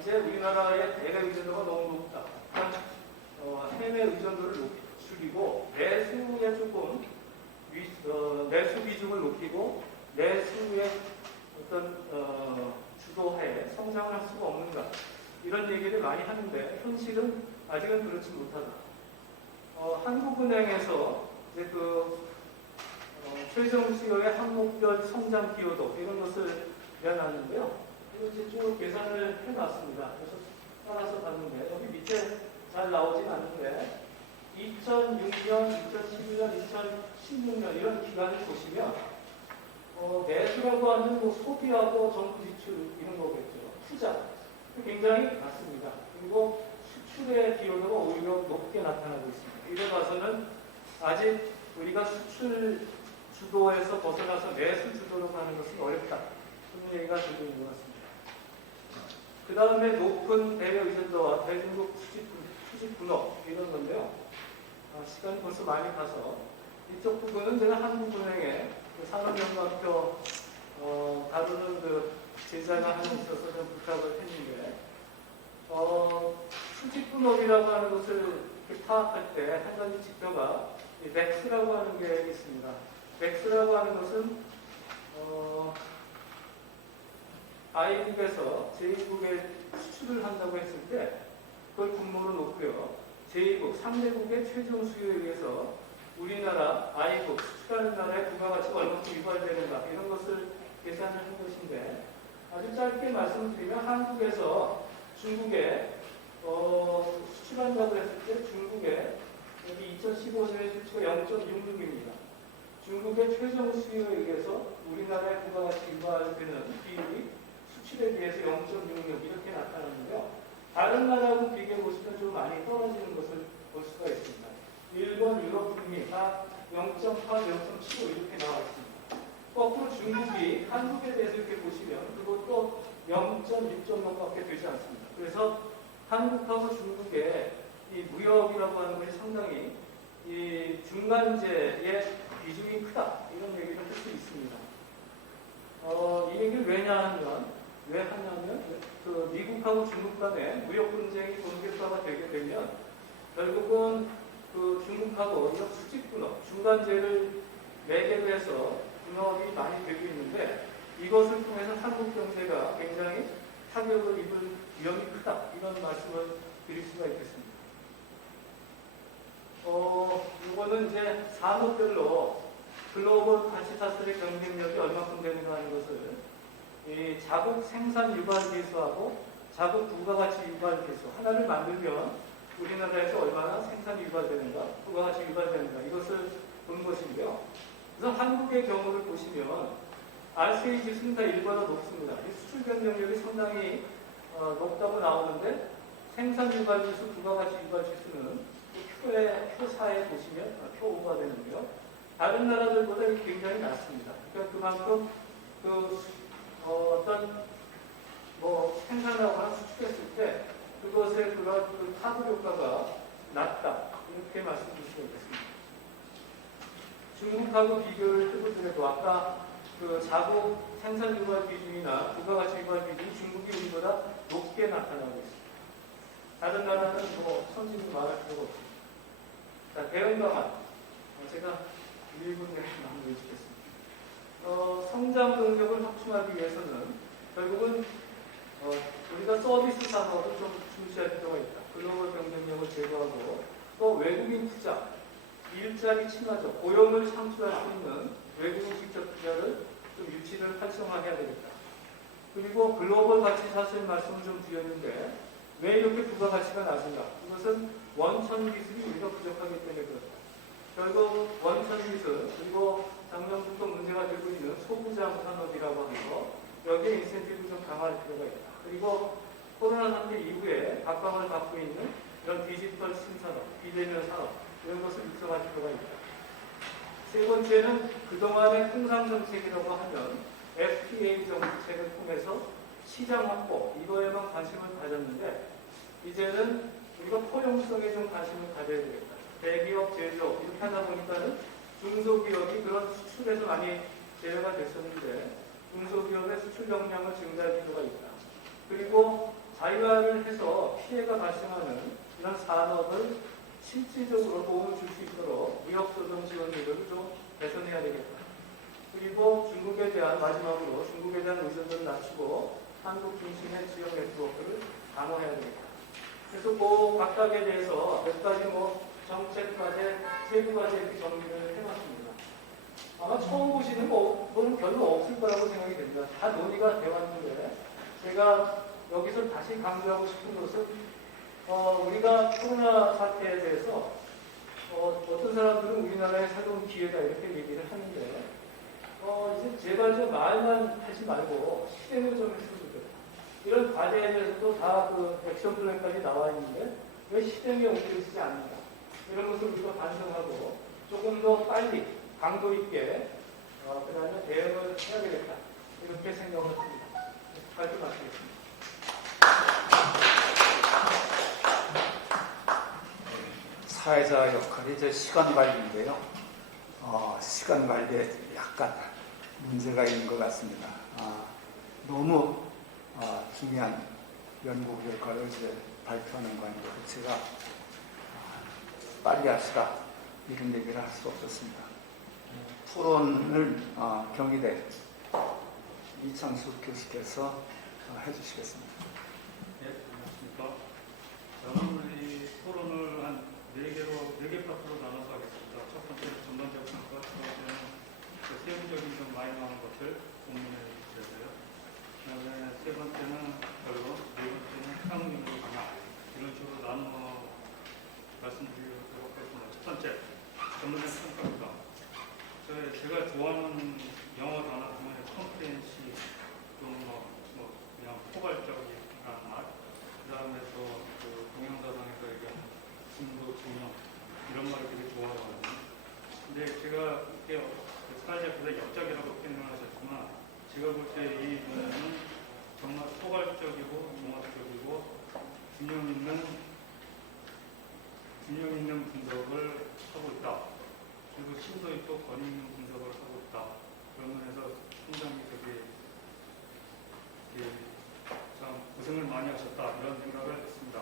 이제 우리나라의 대외 의존도가 너무 높다. 해외 의존도를 줄이고 내수에 조금 내수 비중을 높이고 내수의 어떤 주도하에 성장을 할 수가 없는가 이런 얘기를 많이 하는데 현실은 아직은 그렇지 못하다. 한국은행에서 이제 최종 수요의 항목별 성장 기여도 이런 것을 내놨는데요. 이거 이제 쭉 계산을 해놨습니다. 그래서 따라서 봤는데 여기 밑에 잘 나오진 않는데 2006년, 2011년, 2016년 이런 기간을 보시면 내수라고 하는 뭐 소비하고 정부 지출 이런 거겠죠. 투자 굉장히 낮습니다. 그리고 수출의 기여도가 오히려 높게 나타나고 있습니다. 이래 봐서는 아직 우리가 수출 주도에서 벗어나서 내수 주도로 가는 것은 어렵다. 그런 얘기가 들고 있는 것 같습니다. 그 다음에 높은 대외 의존도와 대중국 수직 분업 이런 건데요. 시간이 벌써 많이 가서 이쪽 부분은 제가 한국은행에 산업연구학교 다루는 그 제자가 하나 있어서 좀 부탁을 했는데 수직 분업이라고 하는 것을 파악할 때 한 가지 지표가 이 맥스라고 하는 게 있습니다. 맥스라고 하는 것은 아이국에서 제2국에 수출을 한다고 했을 때 그걸 분모로 놓고요. 제2국, 상대국의 최종 수요에 의해서 우리나라, 아이국, 수출하는 나라의 부가가치가 얼마큼 유발되는가 이런 것을 계산을 한 것인데 아주 짧게 말씀드리면 한국에서 중국에 수출한다고 했을 때 중국에 여기 2015년에 수치가 0.66입니다. 중국의 최종 수요에 의해서 우리나라의 부가가치 유발되는 비율이 수출에 비해서 0.66 이렇게 나타나는데요. 다른 나라하고 비교해 보시면 좀 많이 떨어지는 것을 볼 수가 있습니다. 일본, 유럽, 북미 다 0.8, 0.75 이렇게 나와 있습니다. 거꾸로 중국이 한국에 대해서 이렇게 보시면 그것도 0.6정도밖에 되지 않습니다. 그래서 한국하고 중국의 이 무역이라고 하는 것이 상당히 이 중간재의 비중이 크다 이런 얘기를 할 수 있습니다. 이 얘기를 왜 하냐면 그 미국하고 중국 간의 무역 분쟁이 본격화가 되게 되면 결국은 그 중국하고 이런 수직 분업, 중간재를 매개로 해서 분업이 많이 되고 있는데 이것을 통해서 한국 경제가 굉장히 타격을 입을 위험이 크다 이런 말씀을 드릴 수가 있겠습니다. 이거는 이제 산업별로 글로벌 가치 사슬의 경쟁력이 얼마큼 되는가 하는 것을 이 자국 생산 유발 계수하고 자국 부가가치 유발 계수 하나를 만들면 우리나라에서 얼마나 생산이 유발되는가, 부가가치 유발되는가 이것을 본 것인데요. 그래서 한국의 경우를 보시면 RCA 지수는 다 1보다 높습니다. 이 수출 경쟁력이 상당히 높다고 나오는데 생산 유발 지수, 부가가치 유발 지수는 표사에 보시면 표 5가 되는데요. 다른 나라들보다 굉장히 낮습니다. 그러니까 그만큼 어떤 생산하거나 수출했을 때 그것의 그 타도 효과가 낮다 이렇게 말씀드릴 수가 있겠습니다. 중국하고 비교를 해보더라도 아까 그 자국 생산 유발 비중이나 부가가치 유발 비중이 중국이 우리보다 높게 나타나고 있습니다. 다른 나라는 선진국 말할 필요가 없습니다. 자, 대응 방안. 제가 1분 내에 마무리해 주겠습니다. 성장 동력을 확충하기 위해서는 결국은 우리가 서비스 산업을 좀 중시할 필요가 있다. 글로벌 경쟁력을 제거하고 또 외국인 투자, 일자리 친화적, 고용을 창출할 수 있는 외국인 직접 투자를 좀 유치를 활성화해야 되겠다. 그리고 글로벌 가치 사슬 말씀을 좀 드렸는데 왜 이렇게 부가가치가 낮은가? 이것은 원천 기술이 우리가 부족하기 때문에 그렇다. 결국 원천 기술 그리고 작년부터 문제가 되고 있는 소부장 산업이라고 하는 거 여기에 인센티브를 좀 강화할 필요가 있다. 그리고 코로나 상태 이후에 각광을 받고 있는 이런 디지털 신산업, 비대면 산업 이런 것을 육성할 필요가 있다. 세 번째는 그동안의 통상 정책이라고 하면 FTA 정책을 통해서 시장 확보 이거에만 관심을 가졌는데 이제는 우리가 포용성에 좀 관심을 가져야 되겠다. 대기업, 제조업 이렇게 하다 보니까는 중소기업이 그런 수출에서 많이 제외가 됐었는데 중소기업의 수출 역량을 증대할 필요가 있다. 그리고 자유화를 해서 피해가 발생하는 이런 산업을 실질적으로 도움을 줄 수 있도록 무역조정 지원제도를 좀 개선해야 되겠다. 그리고 중국에 대한 마지막으로 중국에 대한 의존도를 낮추고 한국 중심의 지역 네트워크를 강화해야 되겠다. 그래서 그 각각에 대해서 몇 가지 정책 과제, 세부 과제 이렇게 정리를 해봤습니다. 아마 처음 보시는 거는 별로 없을 거라고 생각이 됩니다. 다 논의가 되었는데 제가 여기서 다시 강조하고 싶은 것은 우리가 코로나 사태에 대해서 어떤 사람들은 우리나라의 새로운 기회다 이렇게 얘기를 하는데 이제 제발 좀 말만 하지 말고 실행을 좀 했으면 좋겠다. 이런 과제에 대해서도 다 그 액션 플랜까지 나와 있는데 왜 실행이 옮겨지지 않는가. 이런 것을 우리가 반성하고 조금 더 빨리 강도 있게 그다음에 대응을 해야 되겠다. 이렇게 생각을 합니다. 발표 마치겠습니다. 사회자 역할이 이제 시간 관리인데요. 시간 관리에 약간 문제가 있는 것 같습니다. 너무 중요한 연구 결과를 이제 발표하는 거 아니고 제가 빨리 하시라 이런 얘기를 할 수 없었습니다. 토론을 경희대 이창수 교수께서 해주시겠습니다. 네, 안녕하십니까. 저는 이 토론을 한 4개 파트로 나눠서 하겠습니다. 첫 번째는 전반적 평가, 두 번째는 세부적인 좀 마이너한 것을 공유해 주셔서요. 그다음에 세 번째는 결론, 네 번째는 상응률로 강화. 이런 식으로 나눠 말씀드리도록 하겠습니다. 첫 번째, 전반적 평가입니다. 제가 좋아하는 영어 단어 중에 컴프레hen시, 그냥 포괄적이라는 말, 그 다음에 또그 동영사상에서 얘기하는 중도, 중형 이런 말을 되게 좋아하거든요. 근데 제가 이렇게 스타일에서 역작이라고 표현을 하셨지만 제가 볼 때 이 문제는 정말 포괄적이고 종합적이고 균형 있는 분석을 하고 있다. 그리고 심도 있고 권위 있는 분석을 하고 있다. 그런 면에서 굉장히 되게 참 고생을 많이 하셨다 이런 생각을 했습니다.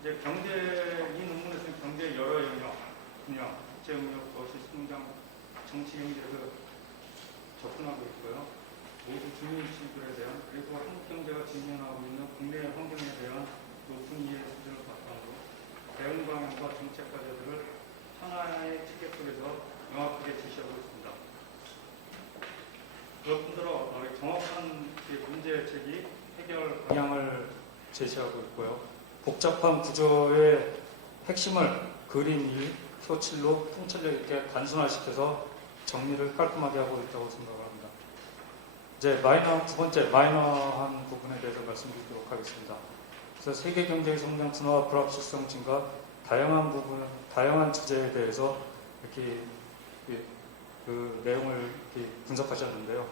이제 이 논문에서는 경제 여러 영역, 분야, 국제무역, 거시, 성장, 정치, 경제를 접근하고 있고요. 모두 중요 이슈들에 대한 그리고 한국 경제가 직면하고 있는 국내 환경에 대한 높은 이해 수준을 바탕으로 대응 방향과 정책 과제들을 하나의 체계 속에서 명확하게 제시하고 있습니다. 그것뿐더러 정확한 문제 제기, 해결 방향을 제시하고 있고요. 복잡한 구조의 핵심을 그림 1, 표 7로 통찰력 있게 단순화시켜서 정리를 깔끔하게 하고 있다고 생각을 합니다. 이제 두 번째 마이너한 부분에 대해서 말씀드리도록 하겠습니다. 그래서 세계 경제의 성장 둔화와 불확실성 증가, 다양한 주제에 대해서 이렇게 그 내용을 이렇게 분석하셨는데요.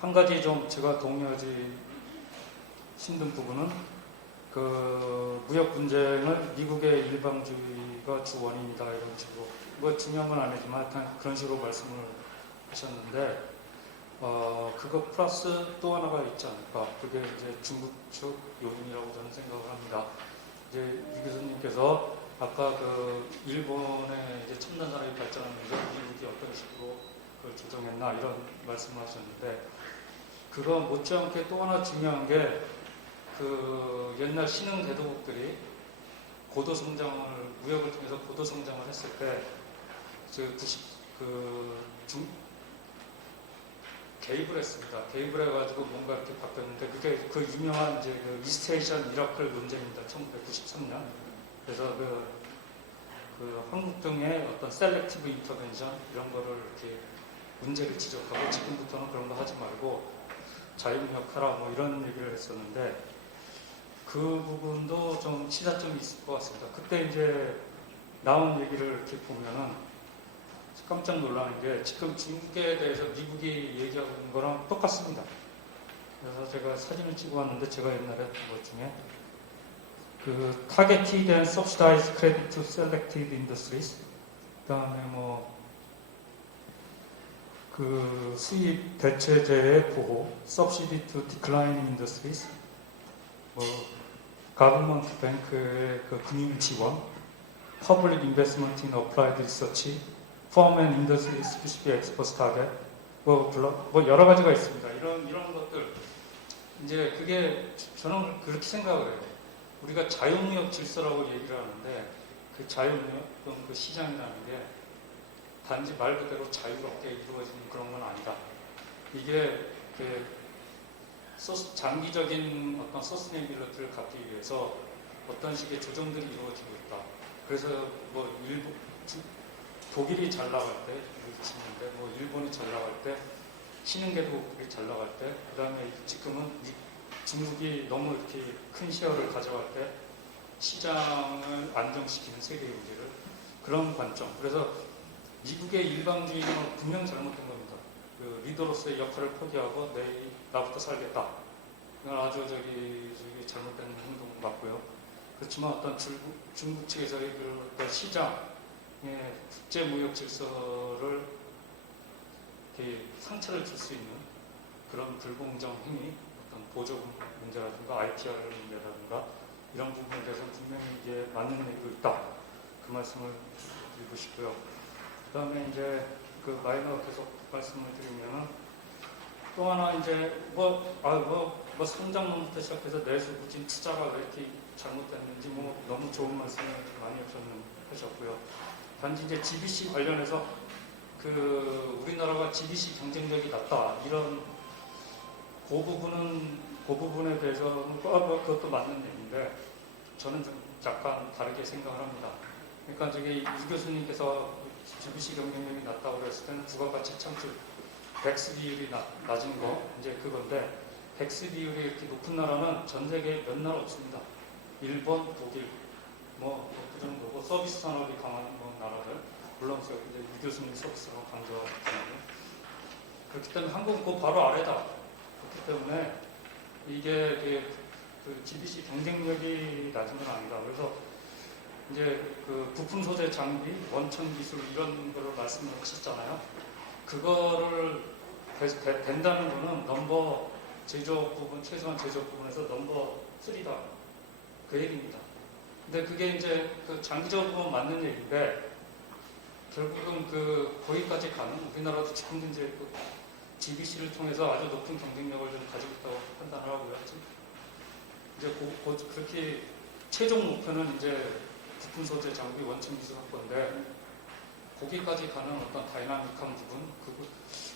한 가지 좀 제가 동의하지 힘든 부분은 그 무역 분쟁을 미국의 일방주의가 주 원인이다 이런 식으로 뭐 중요한 건 아니지만 하여튼 그런 식으로 말씀을 하셨는데 그거 플러스 또 하나가 있지 않을까. 그게 이제 중국 측 요인이라고 저는 생각을 합니다. 이제 유 교수님께서 아까 그 일본의 이제 첨단 산업이 발전하면서 미국이 어떤 식으로 그걸 조정했나 이런 말씀을 하셨는데 그거 못지않게 또 하나 중요한 게 그 옛날 신흥 대도국들이 무역을 통해서 고도 성장을 했을 때 개입을 했습니다. 개입을 해가지고 뭔가 이렇게 바뀌었는데 그게 그 유명한 이제 그 이스트에이션 미라클 논쟁입니다. 1993년. 그래서 그 한국 등의 어떤 셀렉티브 인터벤션 이런 거를 이렇게 문제를 지적하고 지금부터는 그런 거 하지 말고 자유무역하라 뭐 이런 얘기를 했었는데 그 부분도 좀 시사점이 있을 것 같습니다. 그때 이제 나온 얘기를 이렇게 보면은 깜짝 놀라는 게 지금 중국에 대해서 미국이 얘기하고 있는 거랑 똑같습니다. 그래서 제가 사진을 찍어 왔는데 제가 옛날에 본 것 중에 그 Targeted and Subsidized Credit to Selected Industries 그 다음에 그 수입 대체제의 보호 Subsidy to Declining Industries Government Bank의 그 금융 지원 Public Investment in Applied Research Firm and Industry Specific Export Target 뭐 여러 가지가 있습니다. 이런 것들 이제 그게 저는 그렇게 생각을 해요. 우리가 자유무역 질서라고 얘기를 하는데 그 자유무역 그 시장이라는 게 단지 말 그대로 자유롭게 이루어지는 그런 건 아니다. 이게 장기적인 어떤 서스테이너빌리티를 갖기 위해서 어떤 식의 조정들이 이루어지고 있다. 그래서 독일이 잘 나갈 때, 일본이 잘 나갈 때, 신흥계도국들이 잘 나갈 때, 그 다음에 지금은 중국이 너무 이렇게 큰 시야를 가져갈 때 시장을 안정시키는 세계 경제를 그런 관점. 그래서 미국의 일방주의는 분명 잘못된 겁니다. 그 리더로서의 역할을 포기하고 나부터 살겠다. 이건 아주 잘못된 행동 맞고요. 그렇지만 어떤 중국 측에서의 그 시장의 국제 무역 질서를 이렇게 상처를 줄 수 있는 그런 불공정 행위, 어떤 보조금 문제라든가 IPR 문제라든가 이런 부분에 대해서 분명히 이게 맞는 얘기가 있다. 그 말씀을 드리고 싶고요. 그다음에 이제 그 마이너 계속 말씀을 드리면은 또 하나 이제 뭐 성장론부터 시작해서 내수부진 투자가 왜 이렇게 잘못됐는지 뭐 너무 좋은 말씀을 많이 하셨고요. 단지 이제 GBC 관련해서 그 우리나라가 GBC 경쟁력이 낮다 이런 그 부분에 대해서는 그것도 맞는 얘기인데 저는 좀 약간 다르게 생각을 합니다. 그러니까 저기 이 교수님께서 GBC 경쟁력이 낮다고 그랬을 때는 부가가치 창출 백스 비율이 낮은 거 이제 그건데 백스 비율이 이렇게 높은 나라는 전 세계에 몇 나라 없습니다. 일본, 독일 그 정도고 서비스 산업이 강한 나라들 물론 제가 이제 유 교수님 서비스로 강조하잖아요. 그렇기 때문에 한국은 그 바로 아래다. 그렇기 때문에 이게 그 GBC 경쟁력이 낮은 건 아니다. 그래서 이제 그 부품 소재 장비, 원천 기술 이런 거를 말씀을 하셨잖아요. 그거를 된다는 거는 넘버 제조업 부분, 최소한 제조업 부분에서 넘버 3다. 그 얘기입니다. 근데 그게 이제 그 장기적으로 맞는 얘기인데 결국은 그 거기까지 가는 우리나라도 지금 이제 그 GBC를 통해서 아주 높은 경쟁력을 좀 가지고 있다고 판단을 하고요. 이제 그렇게 최종 목표는 이제 부품 소재 장비 원천 기술 확보인데 거기까지 가는 어떤 다이나믹한 부분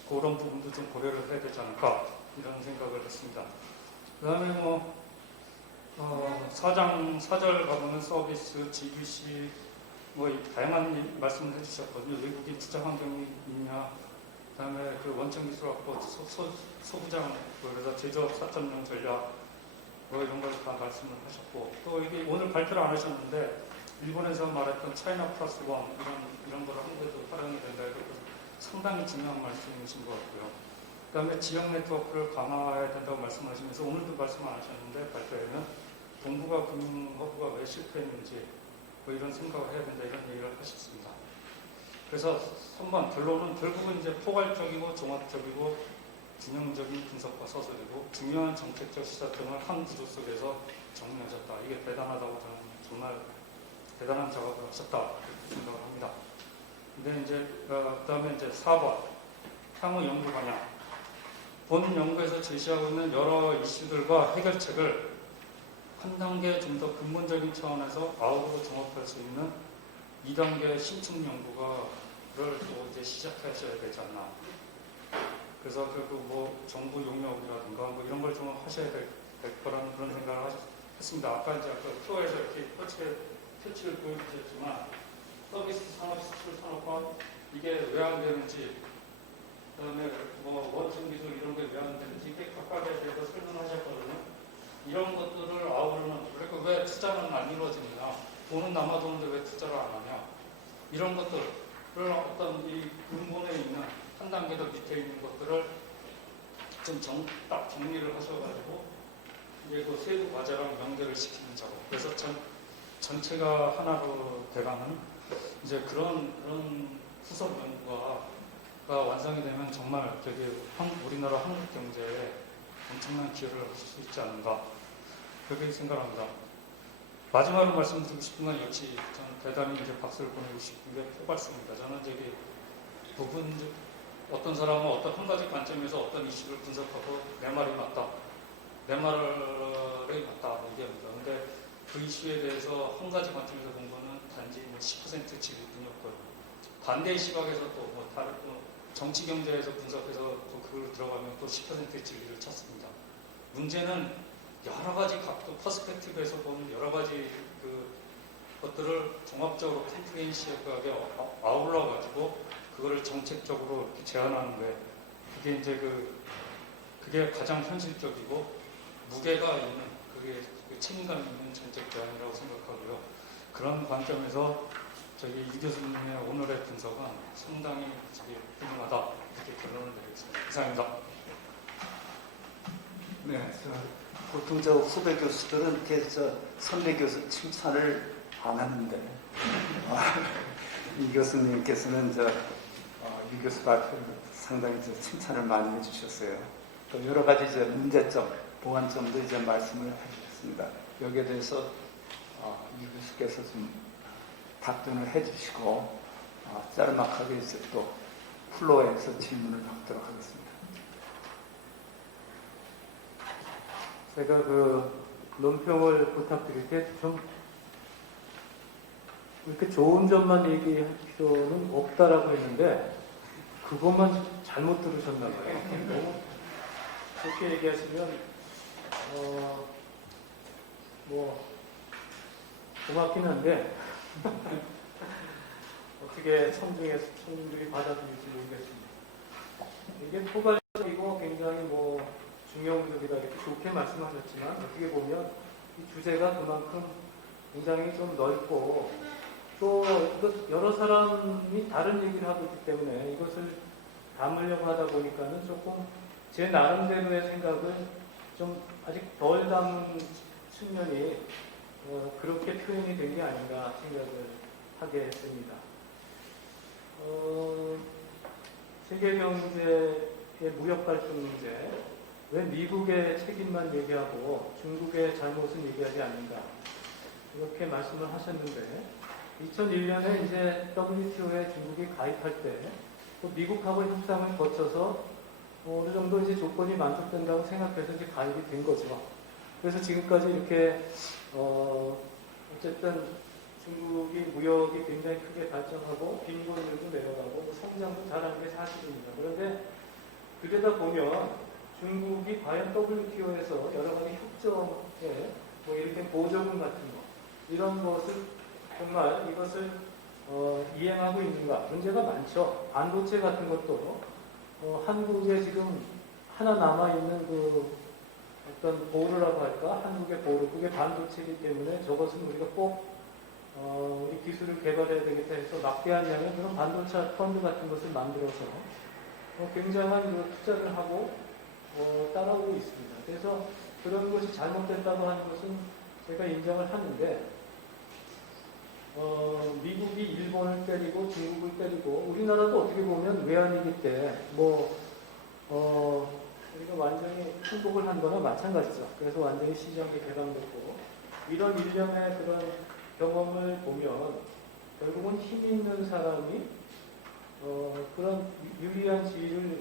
그런 부분도 좀 고려를 해야 되지 않을까 이런 생각을 했습니다. 그다음에 사절 가보면 서비스, GBC 다양한 말씀을 해주셨거든요. 외국인 투자 환경이 있냐, 그다음에 그 원천 기술 확보, 소부장 그래서 제조업 4.0 전략 이런 걸 다 말씀을 하셨고 또 이게 오늘 발표를 안 하셨는데 일본에서 말했던 차이나 플러스 원 이런 거를 한국에도 활용이 된다 해서 상당히 중요한 말씀이신 것 같고요. 그다음에 지역 네트워크를 강화해야 된다고 말씀하시면서 오늘도 말씀 안 하셨는데 발표에는 동북아 금융 허브가 왜 실패했는지 이런 생각을 해야 된다 이런 얘기를 하셨습니다. 그래서 선반 결론은 결국은 이제 포괄적이고 종합적이고 균형적인 분석과 서술이고 중요한 정책적 시사점을 한 구조 속에서 정리하셨다. 이게 대단하다고 저는 정말 대단한 작업을 하셨다 이렇게 생각을 합니다. 근데 이제 그다음에 이제 4번 향후 연구 방향. 본 연구에서 제시하고 있는 여러 이슈들과 해결책을 한 단계 좀 더 근본적인 차원에서 아웃으로 종합할 수 있는 2단계 신축 연구를 또 이제 시작하셔야 되지 않나. 그래서 결국 정부 용역이라든가 이런 걸 좀 하셔야 될 거라는 그런 생각을 했습니다. 아까 표에서 이렇게 표치를 보여주셨지만 서비스 산업, 수출 산업화 이게 왜 안 되는지, 그다음에 원천 기술 이런 게 왜 안 되는지 이게 각각에 대해서 설명하셨거든요. 이런 것들을 아우르는 그러니까 왜 투자는 안 이루어지느냐, 돈은 남아도는데 왜 투자를 안 하냐, 이런 것들을 어떤 이 근본에 있는 한 단계 더 밑에 있는 것들을 좀 딱 정리를 하셔가지고 이제 그 세부 과제랑 연결을 시키는 작업. 그래서 전체가 하나로 돼가는 이제 그런 후속 연구가 완성이 되면 정말 되게 우리나라 한국 경제에 엄청난 기여를 하실 수 있지 않는가 그렇게 생각합니다. 마지막으로 말씀드리고 싶은 건 역시 저는 대단히 이제 박수를 보내고 싶은 게 포괄성입니다. 저는 저기 어떤 사람은 어떤 한 가지 관점에서 어떤 이슈를 분석하고 내 말이 맞다, 내 말이 맞다 얘기합니다. 근데 그 이슈에 대해서 한 가지 관점에서 본 거는 단지 10% 질일 뿐이었거든요. 반대의 시각에서 또 다른 정치 경제에서 분석해서 또 그걸 들어가면 또 10% 진리를 찾습니다. 문제는 여러 가지 각도 퍼스펙티브에서 보는 여러 가지 것들을 종합적으로 컴프레hen시브하게 아울러 가지고 그거를 정책적으로 이렇게 제안하는 거예요. 그게 이제 그게 가장 현실적이고 무게가 있는 그게 책임감 있는 정책 제안이라고 생각하고요. 그런 관점에서 저희 유 교수님의 오늘의 분석은 상당히 훌륭하다 이렇게 결론을 내리겠습니다. 이상입니다. 네, 보통 후배 교수들은 이렇게 선배 교수 칭찬을 안 하는데 이 교수님께서는 유 교수 발표를 상당히 칭찬을 많이 해주셨어요. 또 여러 가지 문제점, 보완점도 말씀을 해주셨습니다. 여기에 대해서 유 교수께서 좀 답변을 해주시고 짤막하게 이제 또 플로어에서 질문을 받도록 하겠습니다. 제가 그 논평을 부탁드릴 때 좀 이렇게 좋은 점만 얘기할 필요는 없다라고 했는데 그것만 잘못 들으셨나 봐요. 너무 그렇게 얘기하시면 뭐 고맙긴 한데 어떻게 청중들이 받아들일지 모르겠습니다. 이게 포괄적이고 굉장히 뭐 중요무역이다 이렇게 좋게 말씀하셨지만 어떻게 보면 이 주제가 그만큼 굉장히 좀 넓고 또 여러 사람이 다른 얘기를 하고 있기 때문에 이것을 담으려고 하다 보니까는 조금 제 나름대로의 생각을 좀 아직 덜 담은 측면이 그렇게 표현이 된 게 아닌가 생각을 하게 했습니다. 세계경제의 무역발전 문제, 왜 미국의 책임만 얘기하고 중국의 잘못은 얘기하지 않는가 이렇게 말씀을 하셨는데 2001년에 이제 WTO에 중국이 가입할 때 또 미국하고의 협상을 거쳐서 어느 정도 이제 조건이 만족된다고 생각해서 이제 가입이 된 거죠. 그래서 지금까지 이렇게 어쨌든 중국이 무역이 굉장히 크게 발전하고 빈곤율도 내려가고 성장도 잘하는 게 사실입니다. 그런데 그러다 보면 중국이 과연 WTO에서 여러 가지 협정에 뭐 이렇게 보조금 같은 거 이런 것을 정말 이것을 이행하고 있는가 문제가 많죠. 반도체 같은 것도 한국에 지금 하나 남아있는 그 어떤 보루라고 할까 한국의 보루 그게 반도체이기 때문에 저것은 우리가 꼭 우리 기술을 개발해야 되겠다 해서 막대한 양의 그런 반도체 펀드 같은 것을 만들어서 굉장한 그 투자를 하고 따라오고 있습니다. 그래서 그런 것이 잘못됐다고 하는 것은 제가 인정을 하는데 미국이 일본을 때리고 중국을 때리고 우리나라도 어떻게 보면 외환위기 때 우리가 완전히 행복을 한 거나 마찬가지죠. 그래서 완전히 시장이 개방됐고 이런 일련의 그런 경험을 보면 결국은 힘 있는 사람이 그런 유리한 지위를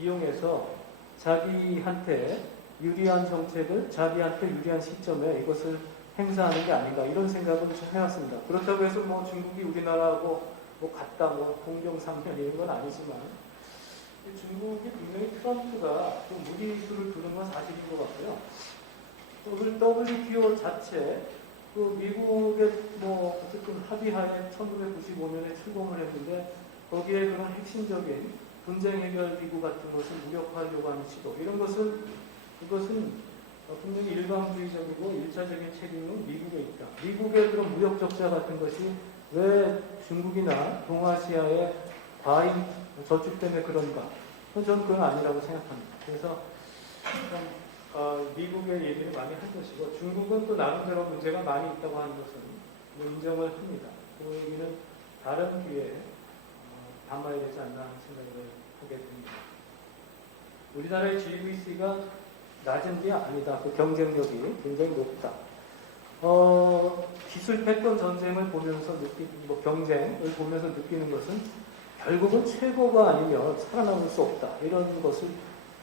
이용해서 자기한테 유리한 정책을 자기한테 유리한 시점에 이것을 행사하는 게 아닌가 이런 생각을 좀 해왔습니다. 그렇다고 해서 뭐 중국이 우리나라하고 뭐 같다 뭐 동경상면 이런 건 아니지만 중국이 분명히 트럼프가 좀 무리수를 두는 건 사실인 것 같고요. WTO 자체 그 미국의 뭐 어쨌든 합의하에 1995년에 출범을 했는데 거기에 그런 핵심적인 분쟁 해결 기구 같은 것을 무력화하려고 하는 시도 이런 것은 이것은 분명히 일방주의적이고 일차적인 책임은 미국에 있다. 미국의 그런 무역 적자 같은 것이 왜 중국이나 동아시아의 과잉 저축 때문에 그런가? 저는 그건 아니라고 생각합니다. 그래서 미국의 얘기를 많이 한 것이고 중국은 또 나름대로 문제가 많이 있다고 하는 것은 인정을 합니다. 그 얘기는 다른 기회에 담아야 되지 않나 하는 생각을 하게 됩니다. 우리나라의 GVC가 낮은 게 아니다. 그 경쟁력이 굉장히 높다. 기술 패권 전쟁을 보면서 경쟁을 보면서 느끼는 것은 결국은 최고가 아니면 살아남을 수 없다. 이런 것을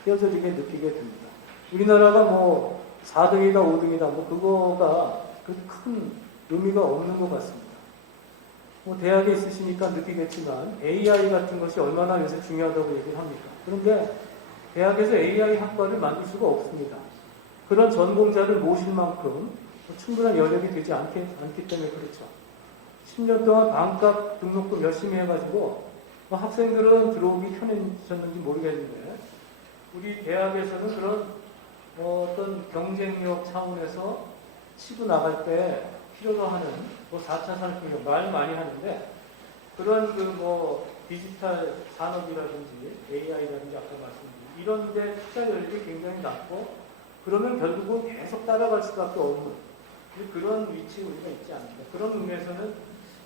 뼈저리게 느끼게 됩니다. 우리나라가 뭐 4등이다 5등이다 뭐 그거가 큰 의미가 없는 것 같습니다. 뭐 대학에 있으시니까 느끼겠지만 AI 같은 것이 얼마나 요새 중요하다고 얘기를 합니까? 그런데 대학에서 AI 학과를 만들 수가 없습니다. 그런 전공자를 모실 만큼 충분한 여력이 되지 않기 때문에 그렇죠. 10년 동안 반값 등록금 열심히 해가지고 학생들은 들어오기 편해졌는지 모르겠는데 우리 대학에서는 그런 어떤 경쟁력 차원에서 치고 나갈 때 필요로 하는 4차 산업혁명 말 많이 하는데 그런 디지털 산업이라든지 AI라든지 아까 말씀드린 이런 데 투자율이 굉장히 낮고 그러면 결국은 계속 따라갈 수밖에 없는 그런 위치에 우리가 있지 않습니까? 그런 의미에서는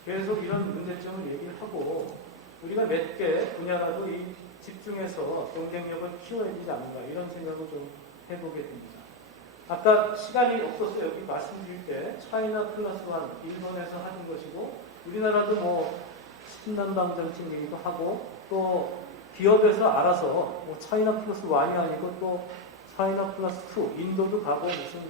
계속 이런 문제점을 얘기를 하고 우리가 몇 개 분야라도 집중해서 경쟁력을 키워야 되지 않는가 이런 생각을 좀 해보게 됩니다. 아까 시간이 없었어요. 여기 말씀드릴 때 차이나 플러스 원 일본에서 하는 것이고 우리나라도 뭐 신남방 정책 얘기도 하고 또 기업에서 알아서 뭐 차이나 플러스 1이 아니고 또 차이나 플러스 2, 인도도 가고 무슨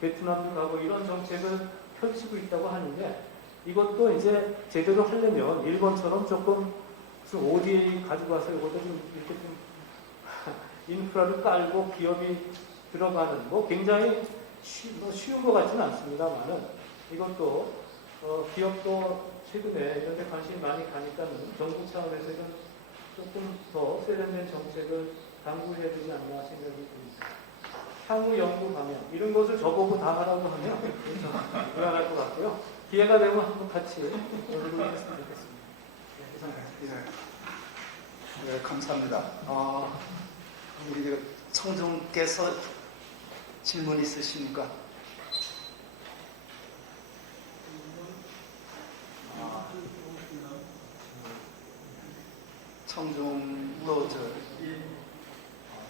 베트남도 가고 이런 정책을 펼치고 있다고 하는데 이것도 이제 제대로 하려면 일본처럼 조금 무슨 ODA 가지고 와서 이것도 좀 이렇게 좀 인프라를 깔고 기업이 들어가는 뭐 굉장히 쉬운 것 같지는 않습니다만은 이것도 기업도 최근에 이런 데 관심이 많이 가니까는 정부 차원에서 좀 조금 더 세련된 정책을 당부해야 되지 않나 생각이 듭니다. 향후 연구 방향 이런 것을 저보고 다 하라고 하면 좀 불안할 것 같고요. 기회가 되면 한번 같이 연구를 했으면 좋겠습니다. 네, 이상입니다. 네, 감사합니다. 우리 그 청중께서 질문 있으십니까? 청중도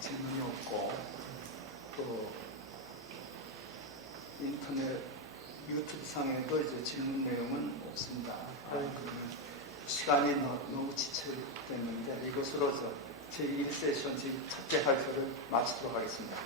질문이 없고 또 인터넷 유튜브 상에도 이제 질문 내용은 없습니다. 그러면 시간이 너무 지체됐는데 이것으로 제1세션 지금 첫째 발표를 마치도록 하겠습니다.